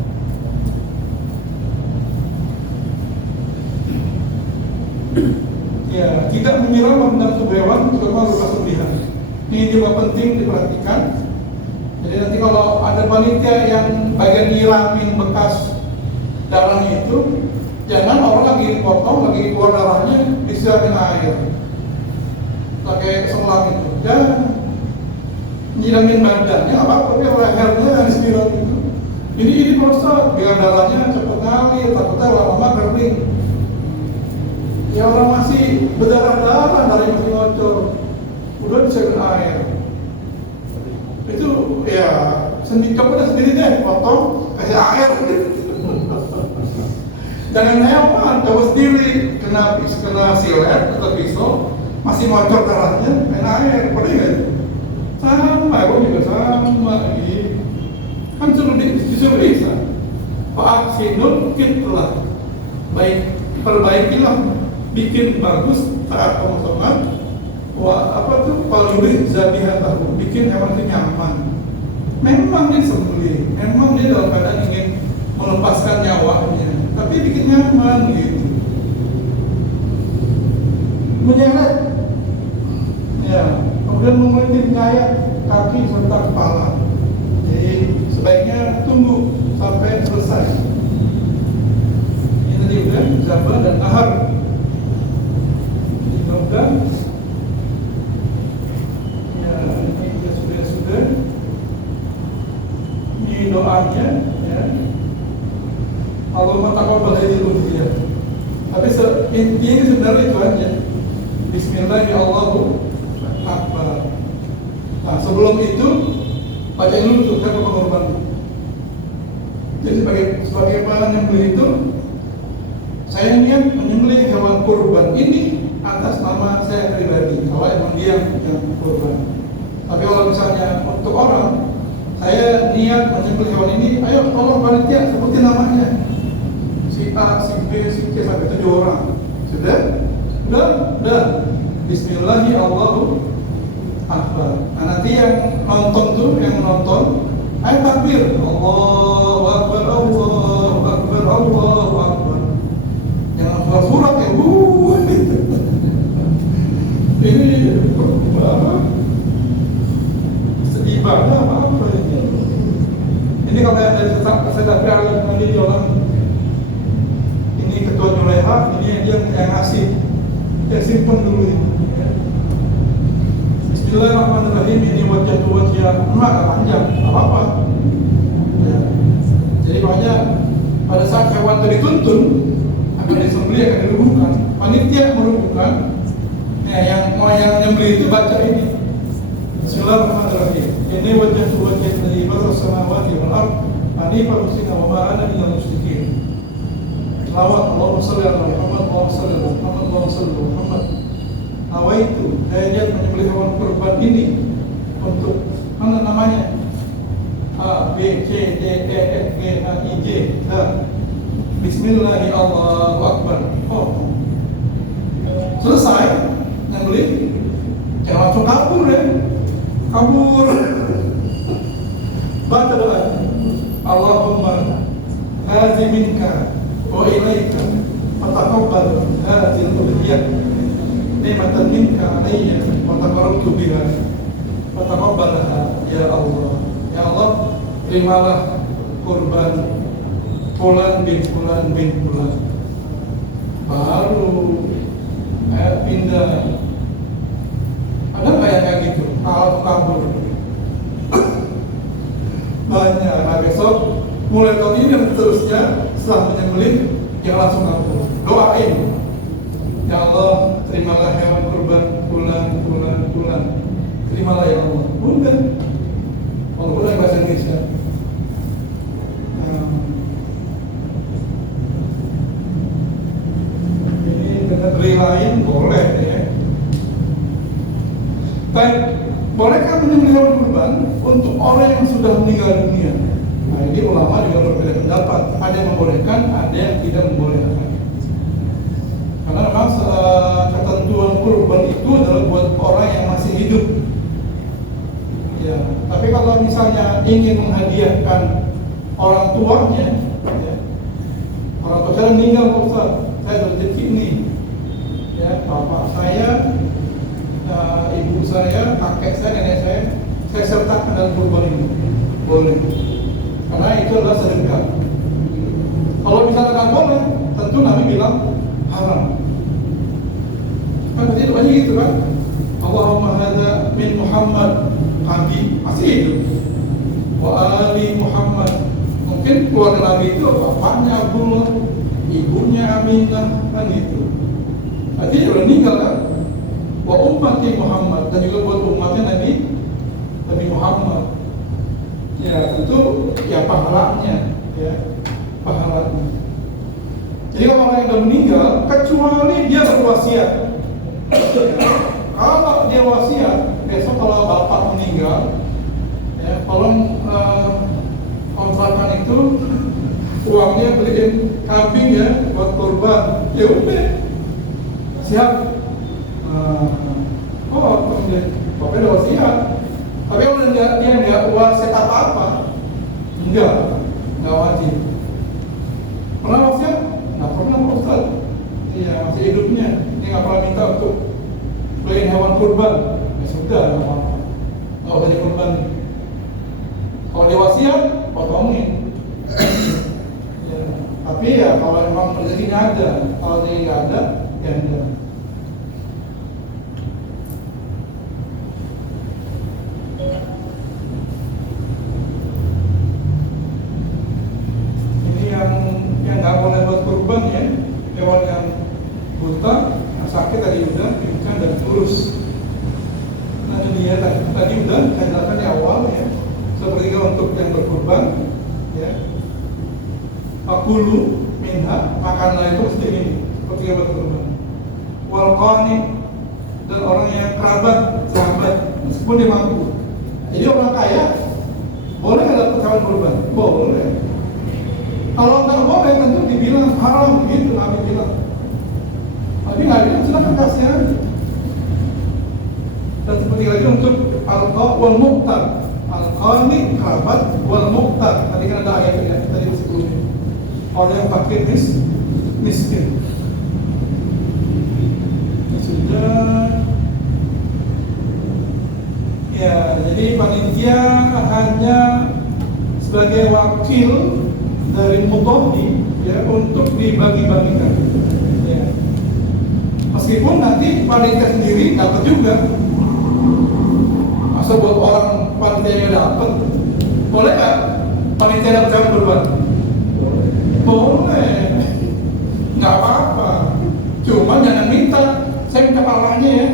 Ya, tidak menyiram membenam tubuh hewan terutama luka sembelihan. Ini juga penting diperhatikan. Jadi nanti kalau ada panitia yang bagian nyiramin bekas darahnya itu, jangan orang lagi dipotong, lagi keluar darahnya disiramin air pakai selang itu. Jangan nyiramin badannya, apa-apa, tapi lehernya yang disiram itu. Ini proses biar darahnya cepat ngalir, takutnya lama-lama kering. Ya orang masih berdarah-darah, dari masih ngocor, udah disiramin air. Itu ya coba sendiri deh, potong, kasih air. Jangan hewan, coba sendiri, kena silet atau pisau, masih ngocor darahnya, main air, boleh nggak? Sama, hewan juga sama. Kan disuruh bisa. Pak Sinul kitlah, baik perbaikilah, bikin bagus saat pemotongan. Wah, apa tuh paluri zabihat tahu, bikin hewan itu nyaman. Memang dia sembelih, memang dia dalam keadaan ingin melepaskan nyawanya, tapi bikin nyaman gitu. Menyeret, ya, kemudian mengulitin nyayat kaki serta kepala. Jadi sebaiknya tunggu sampai selesai. Ini tadi udah zabah dan nahar. Mudah-mudahan. Ini doanya, ya. Allahumma taqabbal hadhihi ya. Tapi intinya sebenarnya itu aja. Bismillahirrahmanirrahim. Akbar. Nah, sebelum itu baca dulu tuh kata pengorban. Jadi sebagai penyembelih itu, saya niat menyembelih hewan kurban ini atas nama saya pribadi. Kalau emang dia yang kurban. Tapi kalau misalnya untuk orang, saya niat menyembelih hewan ini, ayo tolong panitia sebutin namanya. Si A, si B, si C sampai 7 orang. Sudah? Udah. Bismillahirrahmanirrahim. Nah nanti yang nonton tuh, yang menonton, ayo takbir. Allahu Akbar, Allahu Akbar, Allahu Akbar. Jangan surat ya, Ini ibadah apa ini? Ini kalau yang dari Sedapri Alim ini orang ini ketua Juleha, ini dia yang ngasih, ya simpen dulu ini. Ya. Bismillahirrahmanirrahim. Ini wajah enggak panjang, apa-apa. Ya. Jadi makanya pada saat hewan itu dituntun akan disembelih, akan dirubuhkan, panitia merubuhkan. Nah, yang nyembelih itu baca ini. Bismillahirrahmanirrahim. Ini wajah dari batas samawati wal ard, hanifan musliman wa ma ana minal musyrikin. Selawat Allahumma shalli ala Muhammad, Allahumma shalli ala Muhammad, Allahumma shalli ala Muhammad. Nawaitu, saya niat menyembelih hewan kurban ini untuk mana namanya? A, B, C, D, E, F, G, H, I, J, H. Bismillahirrahmanirrahim, Allahu Akbar. Oh, selesai nyembelih, jangan langsung kabur ya. Kabur. Baca doa. Allahumma hadzi minka wa ilaika fataqabbal hadhihi al-udhiyah ni'matan minka alayya wa taqarrabtu biha fataqabbalha ya Allah. Ya Allah, terimalah kurban fulan bin fulan bin fulan. Baru pindah. Ada nggak yang kayak gitu? Kalau kabur banyak. Nah besok mulai tahun ini dan seterusnya setelah menyembelih jangan langsung kabur. Doain, ya Allah, terimalah hewan kurban bulan. Terimalah ya Allah. Udah. Walaupun dalam bahasa Indonesia. Ini dengan lain boleh ya. Baik, bolehkah menyembelih hewan kurban untuk orang yang sudah meninggal dunia? Nah, ini ulama juga berbeda pendapat. Ada yang membolehkan, ada yang tidak membolehkan. Karena memang ketentuan kurban itu adalah buat orang yang masih hidup. Ya, tapi kalau misalnya ingin menghadiahkan orang tuanya, ya, orang tua saya meninggal, Ustaz, saya berrezeki nih, ya, bapak saya, ibu saya, kakek saya, nenek saya sertakan dalam kurban ini, boleh, karena itu adalah sedekah. Kalau misalnya tidak boleh, tentu Nabi bilang haram. Kan berarti doanya gitu kan? Allahumma hadza min Muhammad Nabi masih hidup, wa ali Muhammad. Mungkin keluarga Nabi itu bapaknya Abdullah, ibunya Aminah, kan itu. Berarti dia udah meninggal kan? Wa ummati Muhammad, dan juga buat umatnya Nabi Muhammad. Ya tentu ya pahalanya, ya pahalanya. Jadi kalau orang yang sudah meninggal, kecuali dia berwasiat. Kalau dia wasiat, besok kalau bapak meninggal, ya tolong kontrakan itu uangnya beliin kambing ya buat kurban. Ya udah, siap. Bapak udah wasiat. Tapi kalau dia nggak wasiat apa-apa, enggak wajib. Pernah wasiat? Nggak pernah, Pak Ustaz. Iya, masih hidupnya. Dia nggak pernah minta untuk beliin hewan kurban. Ya sudah, nggak usah dikurban. Kalau dia wasiat, potongin. Ya, tapi ya kalau memang rezekinya ada, kalau dia nggak ada, ya enggak. Yang nggak boleh buat kurban ya, hewan yang buta, yang sakit tadi udah, pincang dan kurus. Nah ini dia tadi udah saya jelaskan di awal ya. Seperti kalau untuk yang berkurban, ya, akulu minha, makanlah itu mesti ini, seperti yang berkurban. Wal qani, dan orang yang kerabat, sahabat, meskipun dia mampu. Jadi orang kaya boleh nggak dapat hewan kurban? Boleh. Kalau nggak boleh tentu dibilang haram gitu, Nabi bilang. Tapi nggak bilang silakan kasih aja. Dan seperti lagi untuk al-qa wal muqtar, al-qani kerabat wal muqtar. Tadi kan ada ayatnya tadi sebelumnya. Orang yang fakir miskin. Sudah. Ya, jadi panitia hanya sebagai wakil dari mutawdi ya untuk dibagi-bagikan ya. Meskipun nanti panitia sendiri dapat juga. Masa buat orang panitianya dapat, boleh nggak panitia dapat hewan kurban? jangan minta, saya minta kepalanya ya.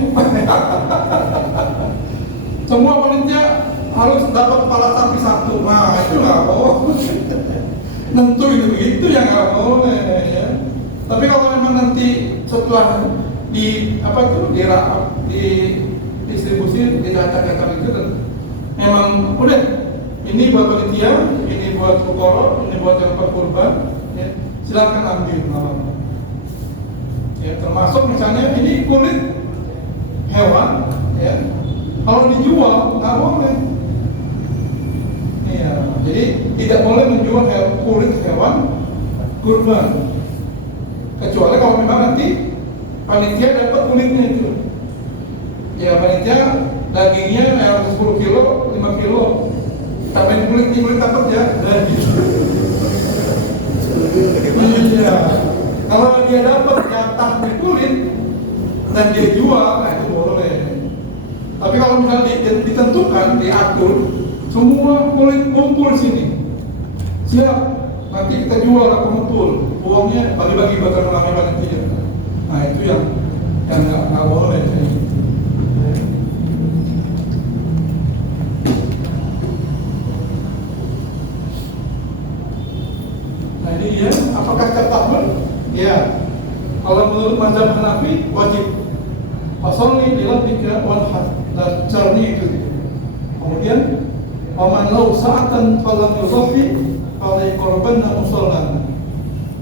Semua panitia harus dapat kepala sapi satu. Nah itu nggak boleh. Nentuin begitu ya nggak boleh ya. Tapi kalau memang nanti setelah di distribusi didata-data itu memang udah ini buat panitia, ini buat fukara, ini buat yang kurban, ya, silakan ambil nama. Ya, termasuk misalnya ini kulit hewan, ya, kalau dijual nggak boleh. Ya, jadi tidak boleh menjual kulit hewan kurban, kecuali kalau memang nanti panitia dapat kulitnya itu. Ya panitia dagingnya 10 kilo, 5 kilo, tambahin kulit dapat ya, iya. Kalau dia dapat jatah di kulit dan dia jual, nah itu boleh. Tapi kalau misalnya ditentukan, diatur, semua kulit kumpul sini, siap, nanti kita jual atau kumpul, uangnya bagi-bagi bakal ramai panitia. Nah itu yang nggak boleh. Nah ini dia, apakah catatan? Ya, kalau menurut mazhab Hanafi wajib. Fasalli di rabbika wanhar, dan caranya itu. Kemudian, waman lau sa'atan falam yuzafi falai korbanna musallan.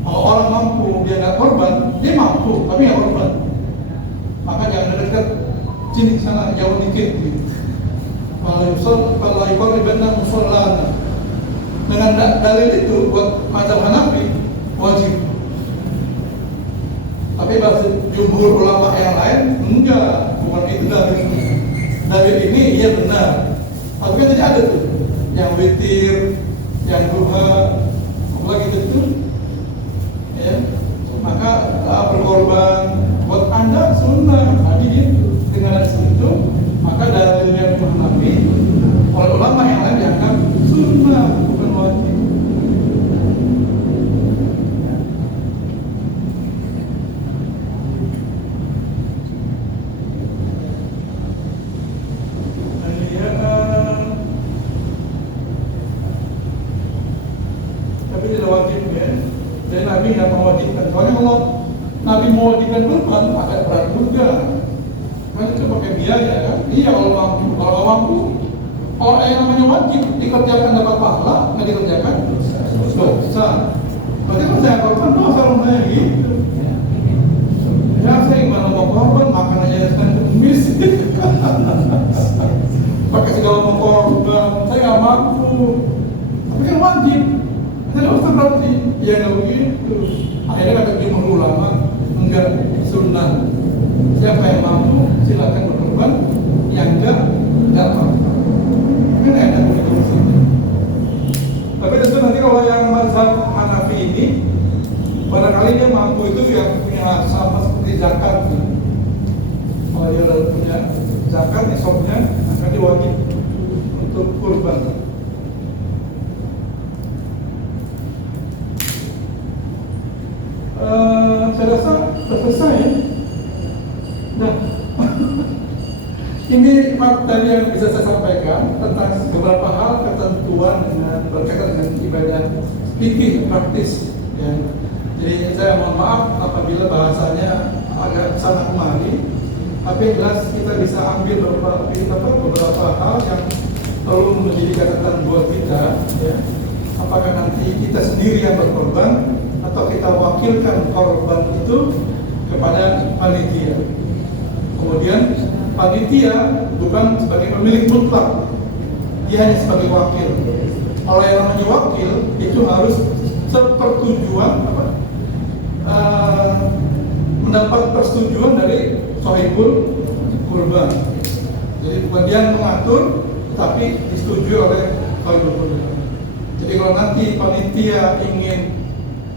Kalau orang mampu dia nggak korban, dia mampu tapi nggak korban, maka jangan dekat sini sana, jauh dikit. Falai korbanna musallan. Dengan dalil itu buat mazhab Hanafi wajib. Tapi bahasa jumhur ulama yang lain enggak, bukan itu dalil. Dalil ini iya benar. Tapi kan tidak ada tuh yang witir, yang duha, apalagi itu. Ya, maka berkorban buat Anda sunnah. Tadi itu dengan itu, maka dalilnya Hanafi oleh ulama yang lain dianggap sunnah, bukan wajib. Tapi tidak wajib ya. Dan Nabi nggak mewajibkan. Soalnya kalau Nabi mewajibkan kurban, agak berat juga. Kan itu pakai biaya kan? Iya kalau mampu, kalau mampu. Kalau yang namanya wajib dikerjakan dapat pahala, nggak dikerjakan dosa. Berarti kalau saya korban dosa orang saya gitu. Ya saya gimana mau korban, makan aja dan kumis. Pakai segala mau korban, saya nggak mampu. Tapi kan wajib. Saya dosa berarti, ya nggak begitu. Akhirnya kata jumhur ulama, enggak sunnah. Siapa yang mampu silakan berkorban, yang enggak apa-apa. Kan enak begitu sini. Tapi tentu nanti kalau yang mazhab Hanafi ini, barangkali dia mampu itu yang punya sama seperti zakat. Kalau dia udah punya zakat, nisabnya, maka dia wajib untuk kurban. Saya rasa selesai. Nah, ini materi yang bisa saya sampaikan tentang beberapa hal ketentuan dengan berkaitan dengan ibadah fikih praktis. Ya. Jadi saya mohon maaf apabila bahasanya agak sana kemari, tapi jelas kita bisa ambil beberapa hal yang perlu menjadi catatan buat kita. Ya. Apakah nanti kita sendiri yang berkorban atau kita wakilkan korban itu kepada panitia. Kemudian panitia bukan sebagai pemilik mutlak, dia hanya sebagai wakil. Oleh yang namanya wakil itu harus sepertujuan mendapat persetujuan dari sahibul kurban. Jadi bukan dia yang mengatur, tapi disetujui oleh sahibul kurban. Jadi kalau nanti panitia ingin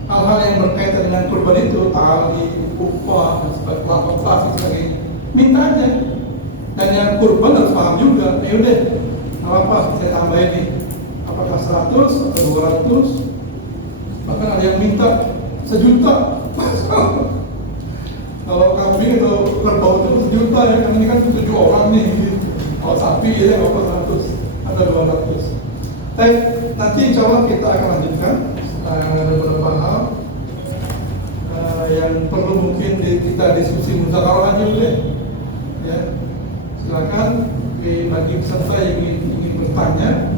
hal-hal yang berkaitan dengan kurban itu, tali, upah, dan sebagainya, minta aja. Dan yang kurban harus paham juga. Ya udah, apa saya tambahin nih? Apakah 100 atau 200? Bahkan ada yang minta 1 juta. Kalau kambing atau kerbau itu 1 juta ya, karena ini kan 7 orang nih. Kalau sapi ya apa 100 atau 200. Tapi nanti insya Allah kita akan lanjutkan. Ada beberapa hal yang perlu mungkin kita diskusi musyawarah aja deh. Ya, silakan bagi peserta yang ingin bertanya.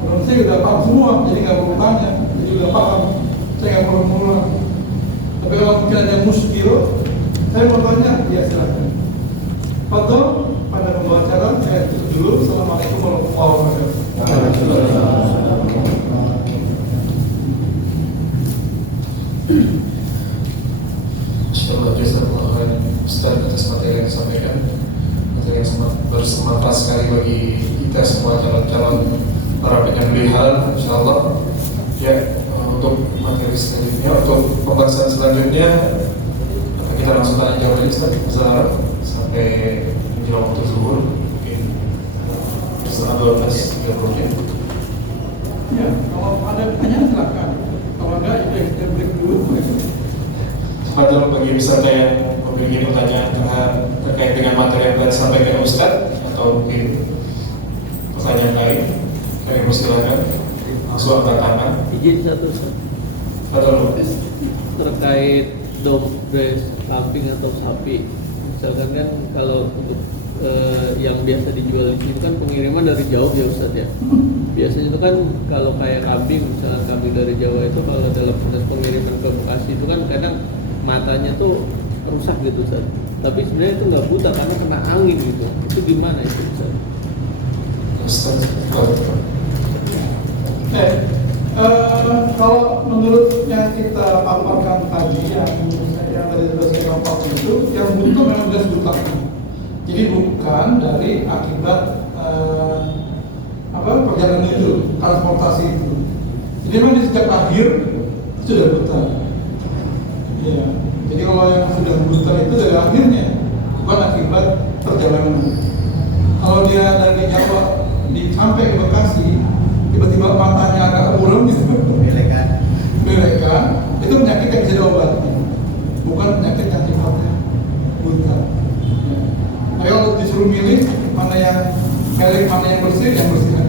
Menurut saya sudah paham semua, jadi nggak perlu tanya, jadi sudah paham. Saya nggak perlu mengulang. Tapi kalau mungkin ada muskil, saya mau tanya, ya silakan. Betul, pada pembawa acara saya tutup dulu. Assalamualaikum warahmatullahi wabarakatuh. Ustaz atas materi yang disampaikan, materi yang sangat bermanfaat sekali bagi kita semua calon-calon para penyembelih halal, insyaallah. Ya, untuk materi selanjutnya, untuk pembahasan selanjutnya kita langsung tanya jawab aja Ustaz, sampai menjelang waktu zuhur, mungkin setengah 12:30. Ya, kalau ada pertanyaan silakan. Kalau enggak, kita break dulu. Fadil bagi peserta yang memiliki pertanyaan terkait dengan materi yang telah disampaikan Ustaz atau mungkin pertanyaan lain, kami persilakan langsung angkat tangan. Izin satu Ustaz. Fadil Terkait dompres kambing atau sapi, misalkan kan kalau untuk yang biasa dijual di sini kan pengiriman dari jauh ya Ustaz ya. Biasanya itu kan kalau kayak kambing, misalkan kambing dari Jawa itu kalau dalam proses pengiriman ke Bekasi itu kan kadang matanya tuh rusak gitu Ustaz. Tapi sebenarnya itu nggak buta karena kena angin gitu. Itu gimana itu Ustaz? Kalau menurut yang kita paparkan tadi, yang tadi sudah saya paparkan itu, yang buta memang jelas buta. Jadi bukan dari akibat perjalanan itu, transportasi itu. Jadi memang di sejak lahir sudah buta. Ya. Jadi kalau yang sudah buta itu dari lahirnya, bukan akibat perjalanan. Kalau dia dari Jawa sampai ke Bekasi, tiba-tiba matanya agak buram gitu, belekan, itu penyakit yang bisa diobati, bukan penyakit yang sifatnya buta. Ya. Tapi kalau disuruh milih mana yang melek, mana yang bersih, yang bersih kan.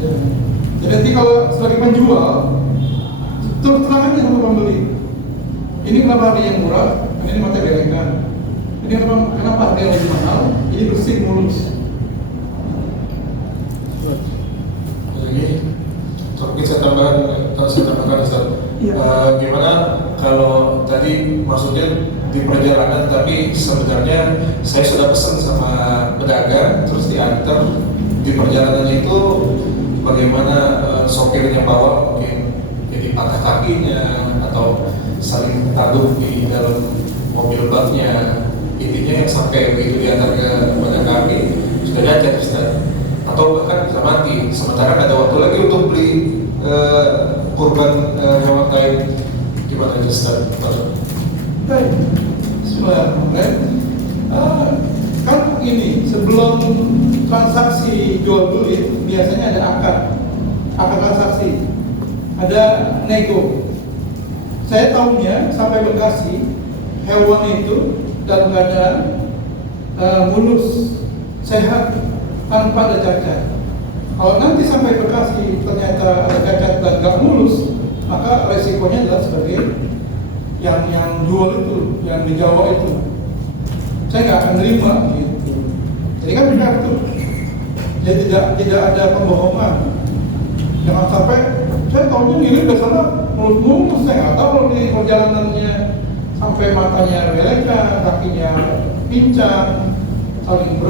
Ya. Jadi nanti kalau sebagai penjual, terus terang aja sama pembeli. Ini kenapa harga yang murah? Ini mata belekan. Ini kenapa harga yang lebih mahal? Ini bersih, mulus. Jadi, mungkin saya tambahkan Ustaz. Gimana kalau tadi maksudnya di perjalanan, tapi sebenarnya saya sudah pesan sama pedagang, terus diantar di perjalanannya itu bagaimana sopirnya bawa mungkin jadi patah kakinya atau saling taruh di dalam mobil baknya, intinya yang sampai begitu diantar ke pedagang kami sudah cacat Ustaz, atau bahkan bisa mati, sementara ada waktu lagi untuk beli kurban hewan lain. Gimana itu Ustaz? Baik, bismillahirrahmanirrahim. Kan ini sebelum transaksi jual beli biasanya ada akad transaksi, ada nego. Saya tahunya sampai Bekasi hewan itu dalam keadaan mulus, sehat, tanpa ada cacat. Kalau nanti sampai Bekasi ternyata ada cacat dan gak mulus, maka resikonya adalah sebagai yang jual itu, yang di Jawa itu, saya nggak akan terima gitu. Jadi kan benar tuh, jadi tidak ada pembohongan. Jangan sampai saya tahunya ngirim ke sana mulus-mulus, saya nggak tahu kalau di perjalanannya sampai matanya belekan, kakinya pincang, saling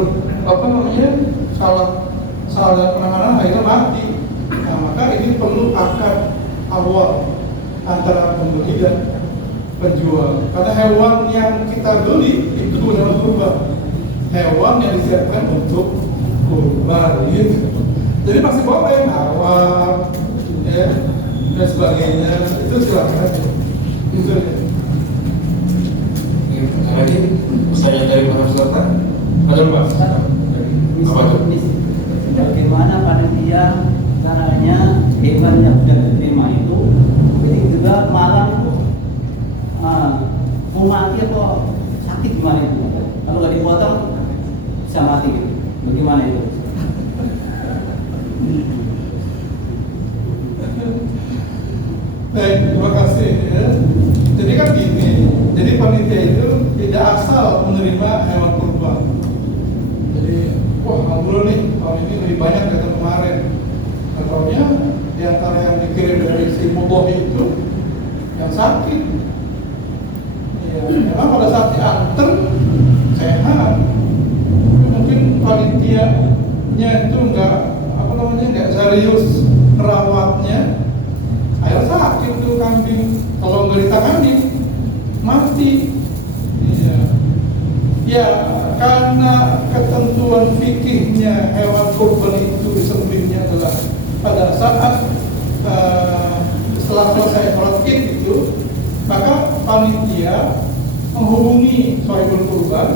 salah penanganan akhirnya mati. Nah, maka ini perlu akad awal antara pembeli dan penjual. Karena hewan yang kita beli itu adalah kurban, hewan yang disiapkan untuk kurban, gitu. Jadi masih boleh nawar, ya, dan sebagainya. Itu silakan aja. Itu ya. Lagi pertanyaan dari para peserta, ada Pak? Apa tuh? Bagaimana panitia caranya hewan yang sudah diterima itu, jadi juga malam itu Baik, terima kasih ya. Jadi kan gini, jadi panitia itu tidak asal menerima hewan kurban. Jadi, wah alhamdulillah nih tahun ini lebih banyak dari kemarin. Contohnya di antara yang dikirim dari si Mubohi itu yang sakit. Ya, memang pada saat diantar sehat, mungkin panitianya itu nggak serius merawatnya, akhirnya sakit tuh kambing. Kalau nggak ditangani mati. Ya karena ketentuan fikihnya hewan kurban itu disembelihnya adalah pada saat setelah selesai sholat Id itu, maka panitia menghubungi sohibul kurban,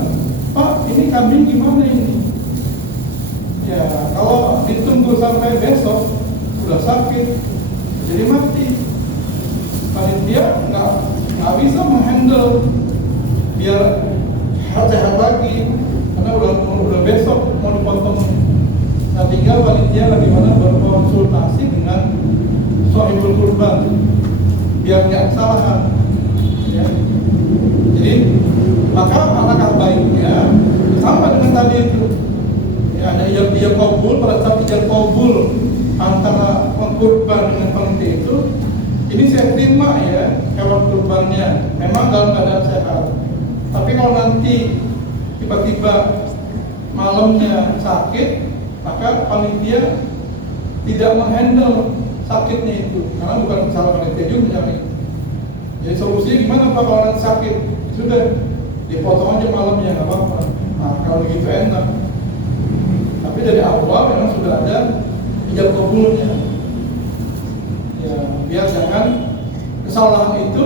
Pak, ini kambing gimana ini? Ya, kalau ditunggu sampai besok sudah sakit, jadi mati. Panitia nggak bisa menghandle biar sehat lagi, karena udah besok mau dipotong. Nah, tinggal panitia bagaimana berkonsultasi dengan sohibul kurban biar nggak kesalahan. Ya. Jadi maka alangkah baiknya sama dengan tadi itu. Ya, ada ijab qabul, pada saat ijab qabul antara pengkurban dengan panitia itu, ini saya terima ya hewan kurbannya memang dalam keadaan sehat. Tapi kalau nanti tiba-tiba malamnya sakit, maka panitia tidak menghandle sakitnya itu, karena bukan salah panitia juga nih. Jadi solusinya gimana Pak kalau nanti sakit? Sudah dipotong aja malamnya, nggak apa-apa. Nah kalau begitu enak. Tapi dari awal memang sudah ada ijab qabulnya. Ya biar jangan kesalahan itu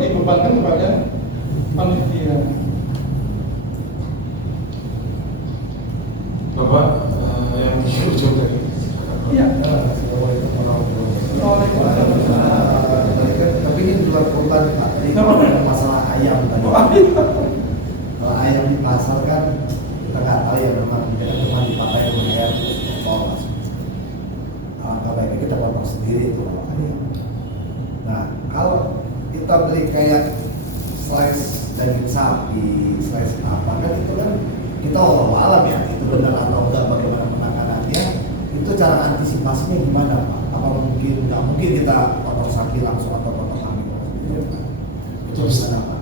dibebankan kepada panitia. Bapak yang di ujung tadi. Iya. Tapi ini di luar kurban Pak. Ini masalah ayam tadi. Kalau ayam di pasar kan kita nggak tahu ya, memang tidak cuma dipakai dengan ayam potong. Alangkah baiknya kita potong sendiri itu kalau ayam. Nah kalau kita beli kayak slice daging sapi, slice apa kan itu kan kita wallahu alam ya, itu benar atau enggak, bagaimana penanganannya, itu cara antisipasinya gimana Pak? Apa nggak mungkin kita potong sapi langsung atau potong kambing langsung? Itu bisa Pak.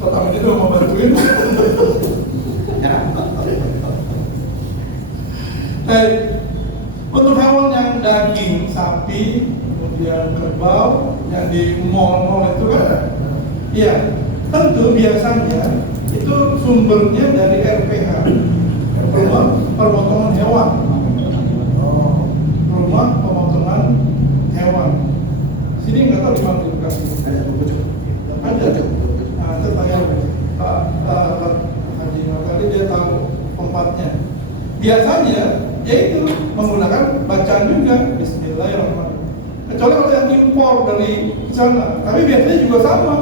Pertama itu mau bantuin. Untuk hewan yang daging sapi, kemudian kerbau yang di mall-mall itu kan, ya tentu biasanya itu sumbernya dari RPH, rumah pemotongan hewan. Rumah pemotongan hewan. Sini nggak tahu di mana lokasi. Ada. Nah, itu tanya Pak Haji Makali, dia tahu tempatnya. Biasanya yaitu menggunakan bacaan juga Bismillahirrahmanirrahim. Kecuali kalau yang impor dari sana, tapi biasanya juga sama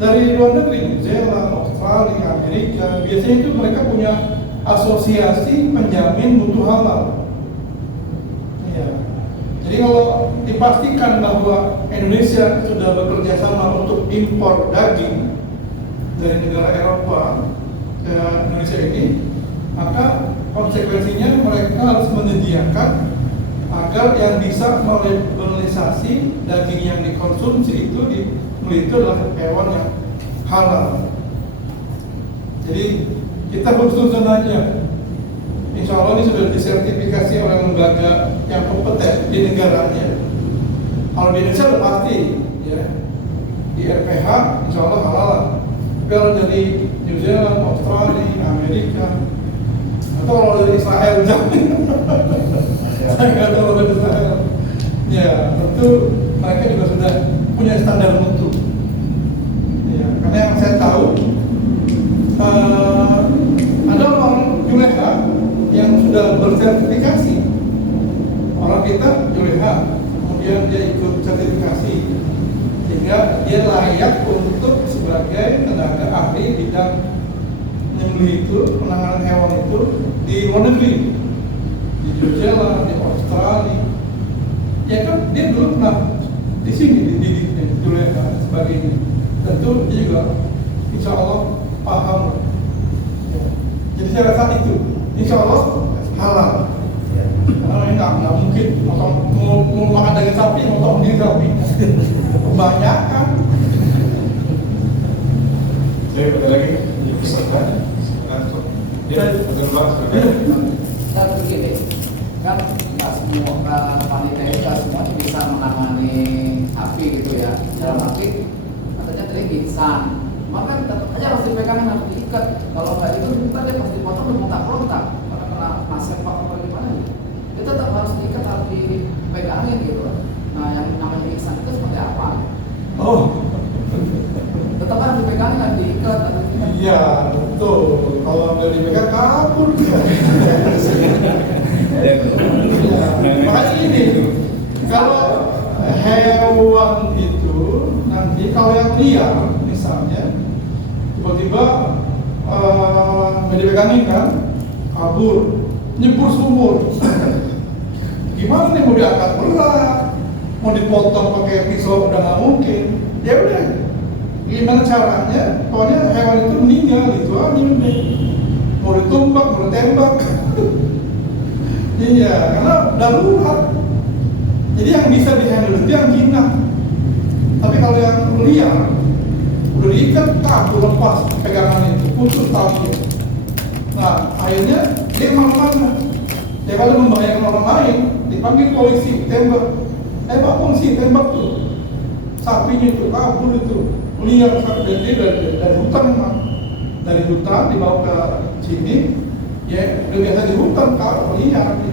dari luar negeri, New Zealand, Australia, Amerika. Biasanya itu mereka punya asosiasi penjamin mutu halal. Ya. Jadi kalau dipastikan bahwa Indonesia sudah bekerja sama untuk impor daging dari negara Eropa ke Indonesia ini, maka konsekuensinya mereka harus menyediakan agar yang bisa melabellisasi daging yang dikonsumsi itu itu adalah hewan yang halal. Jadi kita khususkan aja, insya Allah ini sudah disertifikasi oleh lembaga yang kompeten di negaranya. Kalau di Indonesia sudah pasti, ya di RPH insya Allah halal. Kalau dari New Zealand, Australia, Amerika, atau kalau dari Israel jangan. Saya nggak tahu dari Israel. Ya tentu mereka juga sudah punya standar mutu. Ya, karena yang saya tahu ada orang Juleha yang sudah bersertifikasi. Orang kita Juleha, kemudian dia ikut sertifikasi sehingga dia layak untuk sebagai tenaga ahli bidang menyembelih itu, penanganan hewan itu di luar negeri, di New Zealand, di Australia. Ya kan dia dulu pernah di sini dididiknya, dulu dan sebagainya. Tentu dia juga insya Allah paham. Ya. Jadi saya rasa itu insya Allah halal. Karena ini nggak mungkin mau makan daging sapi, motong daging sapi. Kebanyakan. Saya ada lagi peserta. Ya, betul Pak. Dan begini, kan nggak semua panitia itu nggak semuanya bisa menangani sapi gitu ya. Dalam arti katanya tadi pingsan, maka tetap aja harus dipegang, harus diikat. Kalau nggak itu ntar dia pasti dipotong dan kontak-kontak, karena kena masepak apa gimana gitu. Itu tetap harus diikat, harus dipegangin gitu. Nah yang namanya pingsan itu seperti apa? Oh, Tetap harus dipegangin, harus diikat, harus diikat. iya betul. Kalau nggak dipegang kabur dia. Ya, makanya ini kalau hewan itu nanti kalau yang liar misalnya tiba-tiba nggak dipegangin kan, kabur, nyebur sumur. Gimana nih mau diangkat berat, mau dipotong pakai pisau udah nggak mungkin. Ya udah, gimana caranya? Pokoknya hewan itu meninggal itu aja udah. Mau ditumbak, mau ditembak. Iya, karena darurat. Jadi yang bisa dihandle itu yang jinak. Tapi kalau yang liar, udah diikat, kabur lepas pegangan itu, putus tali. Nah, akhirnya dia mana-mana. Ya kalau membahayakan orang lain, dipanggil polisi, tembak. Tembak polisi, tembak tuh. Sapinya itu, kabur itu, liar dari hutan memang. Dari hutan dibawa ke sini. Ya, udah biasa di hutan kalau liar dia.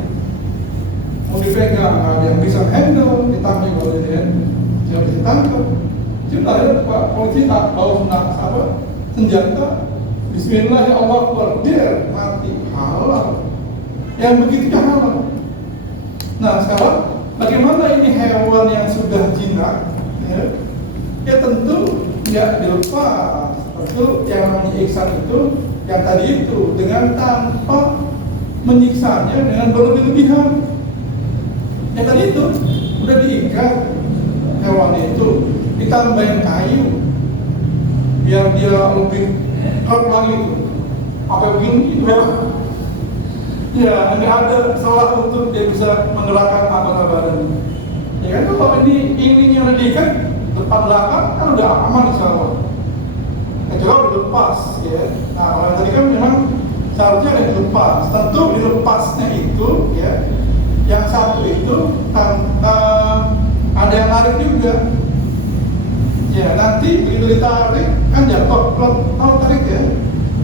Mau dipegang, ada yang bisa handle, ditangkap oleh dia, dia bisa tangkap. Sudah ada Pak polisi tak bawa senjata. Bismillah ya Allah Akbar, dia mati halal. Yang begitu halal. Nah sekarang bagaimana ini hewan yang sudah jinak? Ya tentu ya dilepas. Tentu yang namanya ihsan itu yang tadi itu dengan tanpa menyiksanya dengan berlebih-lebihan. Yang tadi itu udah diikat hewan itu, ditambahin kayu biar dia lebih kuat lagi itu. Apa begini itu ya nggak ada salah untuk dia bisa menggerakkan anggota badan. Ya kan kalau ini yang udah diikat depan belakang kan udah aman insya Allah. Kecuali udah lepas ya. Nah orang tadi kan memang seharusnya ada dilepas. Tentu dilepasnya itu ya, yang satu itu ada yang narik juga. Ya nanti begitu ditarik kan jatuh, kalau tarik ya.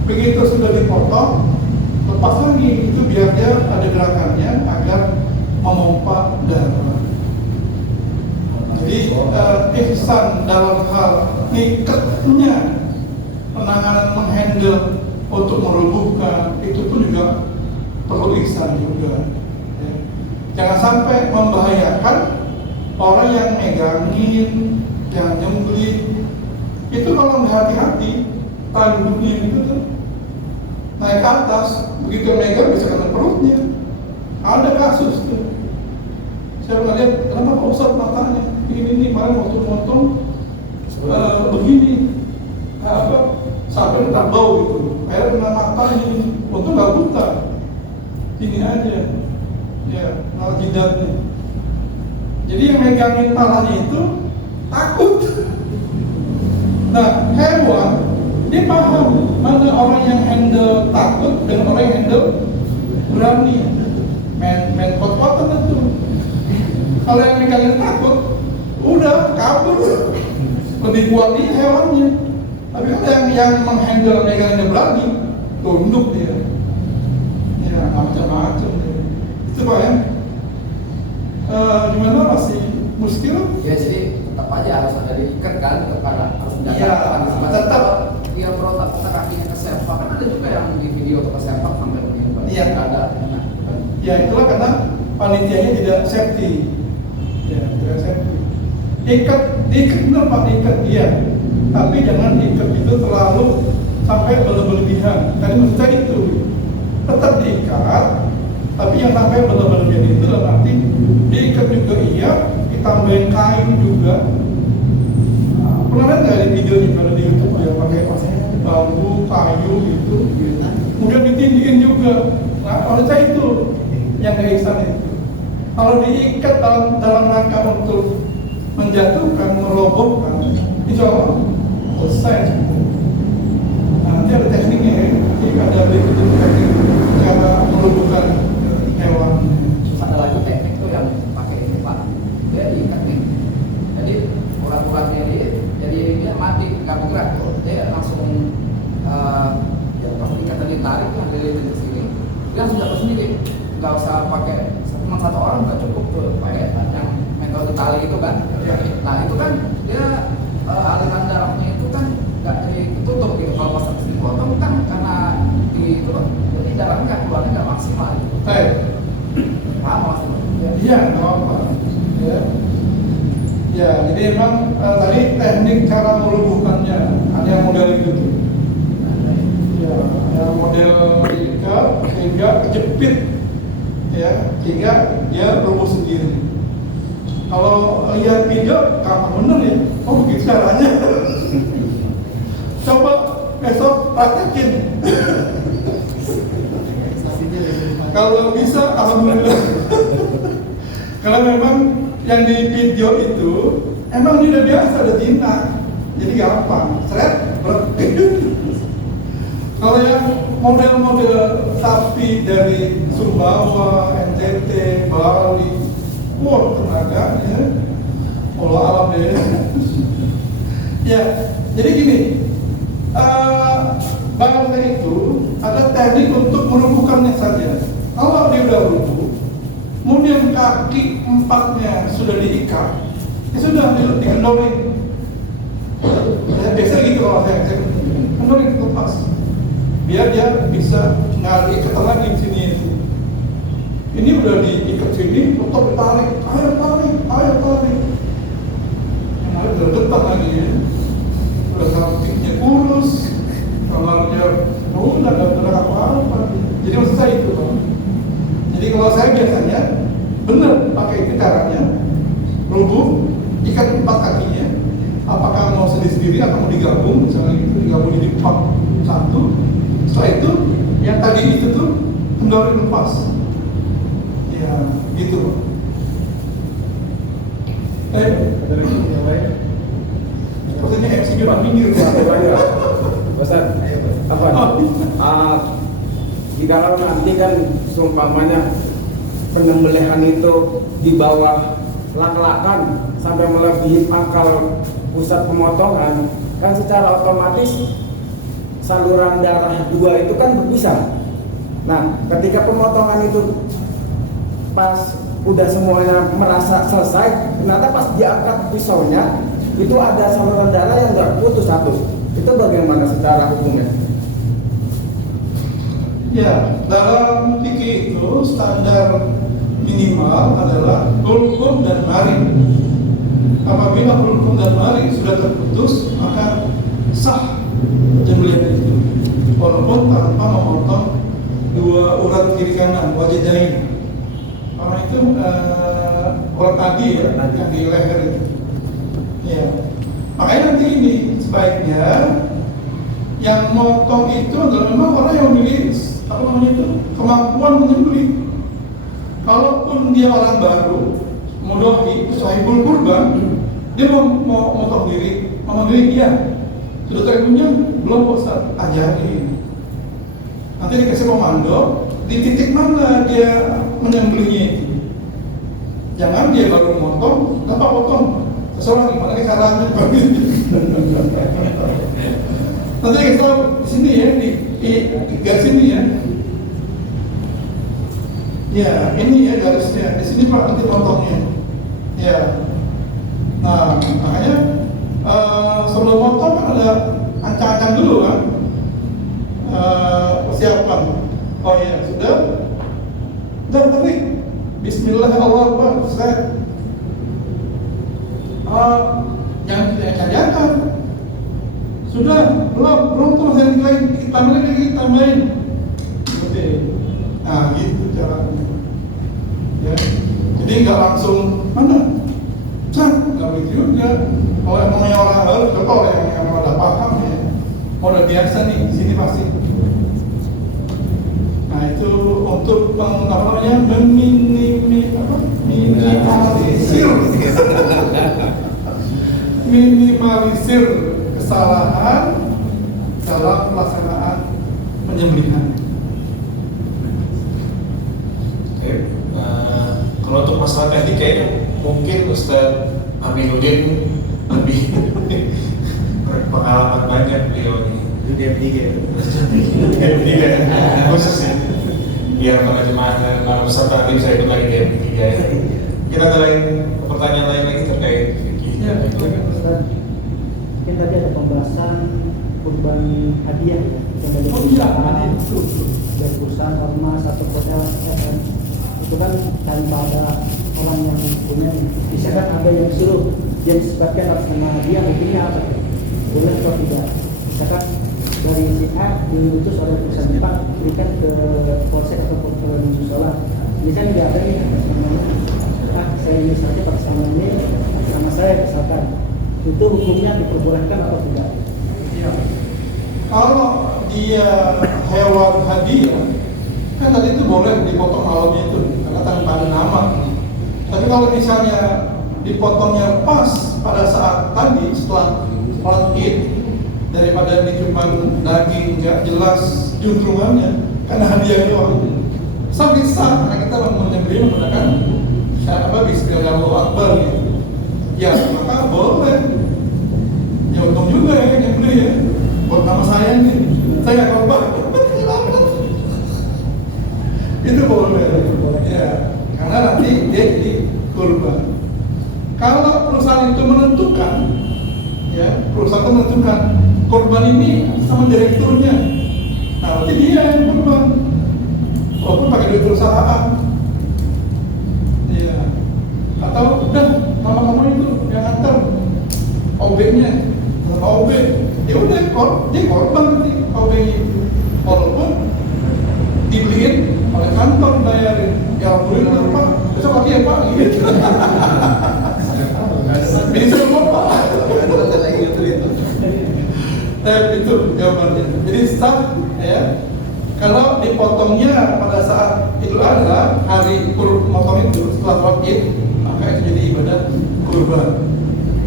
Begitu sudah dipotong, lepas lagi itu biar dia ada gerakannya agar memompa darah. Jadi ihsan dalam hal ikatnya, penanganan menghandle untuk merubuhkan itu pun juga perlu ihsan juga. Ya. Jangan sampai membahayakan orang yang megangin, yang nyembelih. Itu kalau nggak hati-hati, tanduknya itu tuh naik ke atas, begitu megang bisa kena perutnya. Ada kasus tuh. Saya pernah lihat, kenapa Pak Ustadz matanya ini kemarin waktu nonton begini. Sampai tak bau gitu, air kena mata ini, untung nggak buta, ini aja, ya, malah jidatnya. Jadi yang megangin palanya itu takut. Nah, hewan dia paham mana orang yang handle takut dengan orang yang handle berani, main kot-kotan itu. Kalau yang megangin takut, udah kabur, lebih kuat nih hewannya. Tapi kalau yang menghandle megangnya berani, tunduk dia. Ya, macam-macam dia. Itu Pak ya. Gimana masih muskil? Ya jadi tetap aja harus ada diikat kan, harus Iya, tetap. Dia berotak-otak kakinya keserpak, kan ada juga yang di video atau keserpak sampai meninggal. Iya. Ada. Ya itulah karena panitianya tidak safety. Ya, tidak safety. Ikat benar Pak, ikat dia. Tapi jangan diikat itu terlalu sampai berlebihan. Tadi maksud saya itu tetap diikat, Tapi yang sampai benar-benar jadi itu dalam arti diikat juga iya, ditambahin kain juga. Pernah lihat nggak di videonya kalau di YouTube ya pakai bambu, kayu gitu, kemudian ditindihin juga. Nah, oleh saya itu yang keisan itu. Kalau diikat dalam rangka untuk menjatuhkan, merobohkan, insya Allah selesai. Nah, nanti ada tekniknya ya. Jadi ada berikut teknik cara merobohkan hewan. Ada lagi teknik tuh yang pakai ini Pak, dia diikat nih. Jadi urat-uratnya dia jadi dia mati, nggak bergerak, dia langsung ya pas dikata ditarik lah dilihatin ke sini, dia langsung jatuh sendiri, nggak usah pakai cuma satu orang nggak cukup tuh pakai yang metode tali itu kan. Nah itu kan dia aliran darahnya itu kan nggak ditutup gitu, kalau pas habis dipotong kan karena di itu jadi darahnya keluarnya nggak maksimal gitu. Paham maksudnya? Iya, nggak apa-apa. Ya. Ya, jadi emang tadi teknik cara merubuhkannya ada yang model itu tuh. Ya, yang model ikat sehingga kejepit, ya, sehingga dia rubuh sendiri. Kalau lihat video, gampang bener ya. Oh begitu caranya. Coba besok praktekin. Kalau bisa, alhamdulillah. Kalau memang yang di video itu emang dia udah biasa, udah jinak, jadi gampang, seret, Kalau yang model-model sapi dari Sumbawa, NTT, Bali, wah tenaga ya, Allah alam deh. Ya, jadi gini, bangsa itu ada teknik untuk merubuhkannya saja. Kalau dia udah rubuh, kemudian kaki empatnya sudah diikat, ya sudah dikendorin. Biasa gitu kalau saya kendorin lepas, biar dia bisa nggak diikat lagi di sini. Ini udah diikat sini, tetap ditarik, ayo tarik. Yang ada berdetak lagi ya, udah sampingnya kurus, kamarnya udah nggak benar apa-apa. Jadi maksud saya itu, Bang. Jadi kalau saya biasanya benar pakai itu caranya, rubuh, ikat empat kakinya. Apakah mau sendiri-sendiri atau mau digabung, misalnya itu digabung jadi empat satu. Setelah itu, yang tadi itu tuh kendorin lepas. Ya, gitu. Ada lagi yang lain? Maksudnya MC juga minggir. Ustaz, jika nanti kan seumpamanya penyembelihan itu di bawah lak-lakan sampai melebihi pangkal pusat pemotongan, kan secara otomatis saluran darah dua itu kan berpisah. Nah, ketika pemotongan itu pas udah semuanya merasa selesai, ternyata pas diangkat pisaunya itu ada saluran darah yang nggak putus satu. Itu bagaimana secara hukumnya? Ya, dalam fikih itu standar minimal adalah hulqum dan marid. Apabila hulqum dan marid sudah terputus, maka sah penyembelihan itu, walaupun tanpa memotong dua urat kiri kanan wajidain. Karena itu urat tadi ya, yang di leher itu. Ya, makanya nanti ini sebaiknya yang motong itu adalah memang orang yang memiliki kemampuan menyembelih. Kalaupun dia orang baru, mudohi, sahibul kurban, dia mau motong diri, dia sudah terpunya belum Ustaz, ajarin. Nanti dikasih komando, di titik mana dia menyembelihnya itu. Jangan dia baru motong, gampang potong. Terserah gimana caranya. Nanti dikasih tahu di sini ya, di garis ini ya. Ya, ini ya garisnya. Di sini Pak nanti potongnya. Ya. Nah, makanya sebelum potong kan ada ancang-ancang dulu kan. Persiapan. Oh ya, sudah. Udah tarik. Bismillahirrahmanirrahim. Jangan diajak-ajakan. Sudah, belum terus yang lain tambahin. Seperti. Nah, gitu caranya. Jadi nggak langsung mana, nggak begitu juga. Kalau emangnya orang baru, kalau yang udah paham ya, udah biasa nih di sini pasti. Nah itu untuk minimalisir kesalahan dalam pelaksanaan penyembelihan. Oke, kalau untuk masalah teknik kayaknya mungkin Ustadz Aminuddin lebih pengalaman banyak beliau ini. Itu dia tiga. Tidak, khusus ya. Biar para jemaah dan para peserta nanti bisa ikut lagi di MP3 ya. Kita ada pertanyaan lain lagi terkait fikih. Ya, silakan. Ustaz, mungkin tadi ada pembahasan kurban hadiah ya. Oh iya, ada itu. Dari perusahaan ormas atau hotel kan itu kan tanpa ada orang yang punya, bisa kan ada yang suruh dia disebutkan atas nama hadiah, hukumnya apa? Boleh atau tidak? Misalkan dari si A diutus oleh perusahaan Pak berikan ke polsek atau ke musola, ini kan tidak ada nih atas namanya. Saya ini saja pakai nama ini, sama saya misalkan, itu hukumnya diperbolehkan atau tidak? Iya. Kalau dia hewan hadiah, kan tadi itu boleh dipotong malamnya itu, karena tanpa ada nama. Tapi kalau misalnya dipotongnya pas pada saat tadi setelah sholat Id, daripada ini cuma daging nggak jelas juntrungannya, karena hadiahnya orang sah, karena kita menyembelih menggunakan syahadat Bismillahirrahmanirrahim Akbar gitu. Ya maka boleh. Ya untung juga ya nyembelih ya. Buat nama saya nih, saya nggak korban. Itu boleh. Ya, karena nanti dia jadi kurban. Kalau perusahaan itu menentukan, ya perusahaan itu menentukan korban ini sama direkturnya. Nah, berarti dia yang korban. Walaupun pakai duit perusahaan. Ya. Atau udah nama kamu itu yang antar OB-nya, OB. Ya udah dia korban nanti OB-nya. Walaupun dibeliin oleh kantor bayarin. Ya alhamdulillah Pak, besok lagi ya Pak gitu. Bisa kok Pak. Itu jawabannya. Jadi sah ya. Kalau dipotongnya pada saat Idul Adha, hari motong itu setelah sholat Id, maka itu jadi ibadah kurban.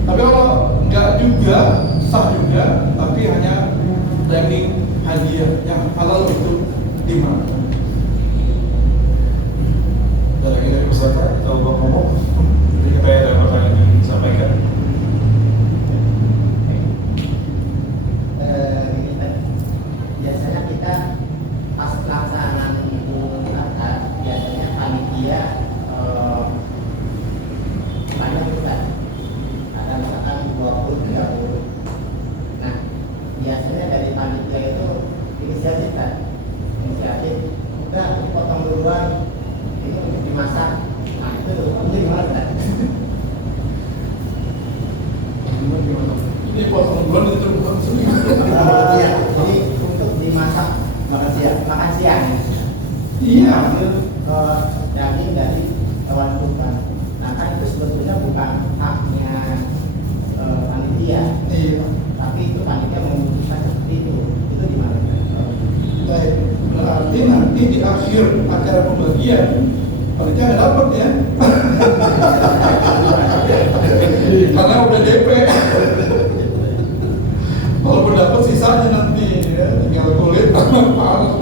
Tapi kalau enggak juga, sah juga, tapi hanya daging hadiah yang halal itu dimakan. Ada lagi dari peserta atau Bang ngomong? Jadi kita ada pertanyaan yang disampaikan. Biasanya kita pas pelaksanaan Idul Adha, biasanya panitia banyak juga, ada misalkan 20-30. Nah, biasanya dari panitia itu inisiatif udah dipotong duluan, ini untuk dimasak. Nah itu gimana kan? Ini potong duluan itu bukan sendiri. Iya, jadi untuk dimasak makan siang. Iya. Ambil daging dari hewan kurban. Nah kan itu sebetulnya bukan haknya panitia. Iya. Tapi itu panitia memutuskan seperti itu. Itu gimana? Baik. Berarti nanti di akhir acara pembagian panitia nggak dapat ya. Karena udah DP. Walaupun dapat sisanya nanti ya, tinggal kulit sama panas.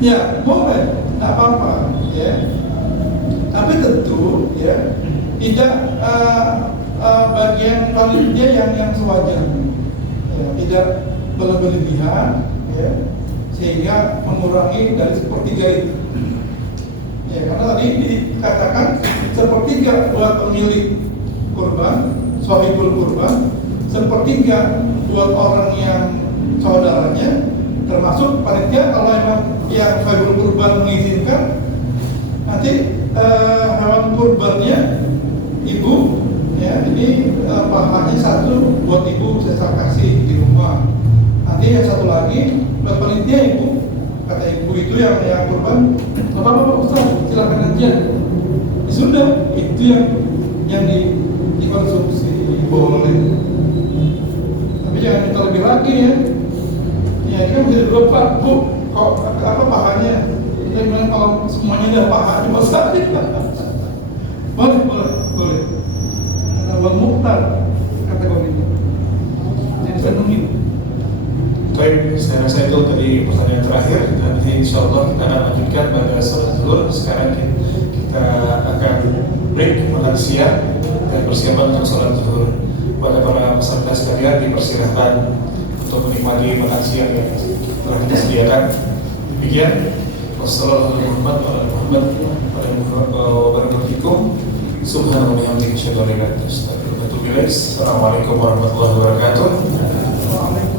Ya boleh, nggak apa-apa ya. Tapi tentu ya tidak bagian panitia yang sewajarnya, ya, tidak berlebihan ya, sehingga mengurangi dari sepertiga itu. Ya, karena tadi dikatakan sepertiga buat pemilik kurban, shahibul kurban, sepertiga buat orang yang saudaranya, termasuk panitia kalau memang yang shahibul kurban mengizinkan, nanti hewan kurbannya ibu, ya ini pahalanya satu buat ibu saya kasih di rumah. Nanti yang satu lagi buat panitia ibu, kata ibu itu yang kurban, bapak Ustaz silakan aja. sudah itu yang dikonsumsi boleh. Tapi jangan minta lebih lagi ya. Ya ini kan bisa dua Pak, Bu. Kok apa pahanya? Kita gimana kalau semuanya udah pahanya masalahnya? Boleh. Ada Bang Mukhtar kategorinya. Jadi saya nungguin. Baik, saya rasa itu tadi pertanyaan terakhir dan insya Allah kita akan lanjutkan pada sholat zuhur. Sekarang kita akan break makan siang dan persiapan untuk sholat zuhur. Pada para peserta sekalian dipersilahkan untuk menikmati makan siang yang telah disediakan. Demikian, wassalamualaikum warahmatullahi wabarakatuh. Subhanallah wa bihamdihi asyhadu an la ilaha illa anta astaghfiruka wa atubu ilaik. Assalamualaikum warahmatullahi wabarakatuh.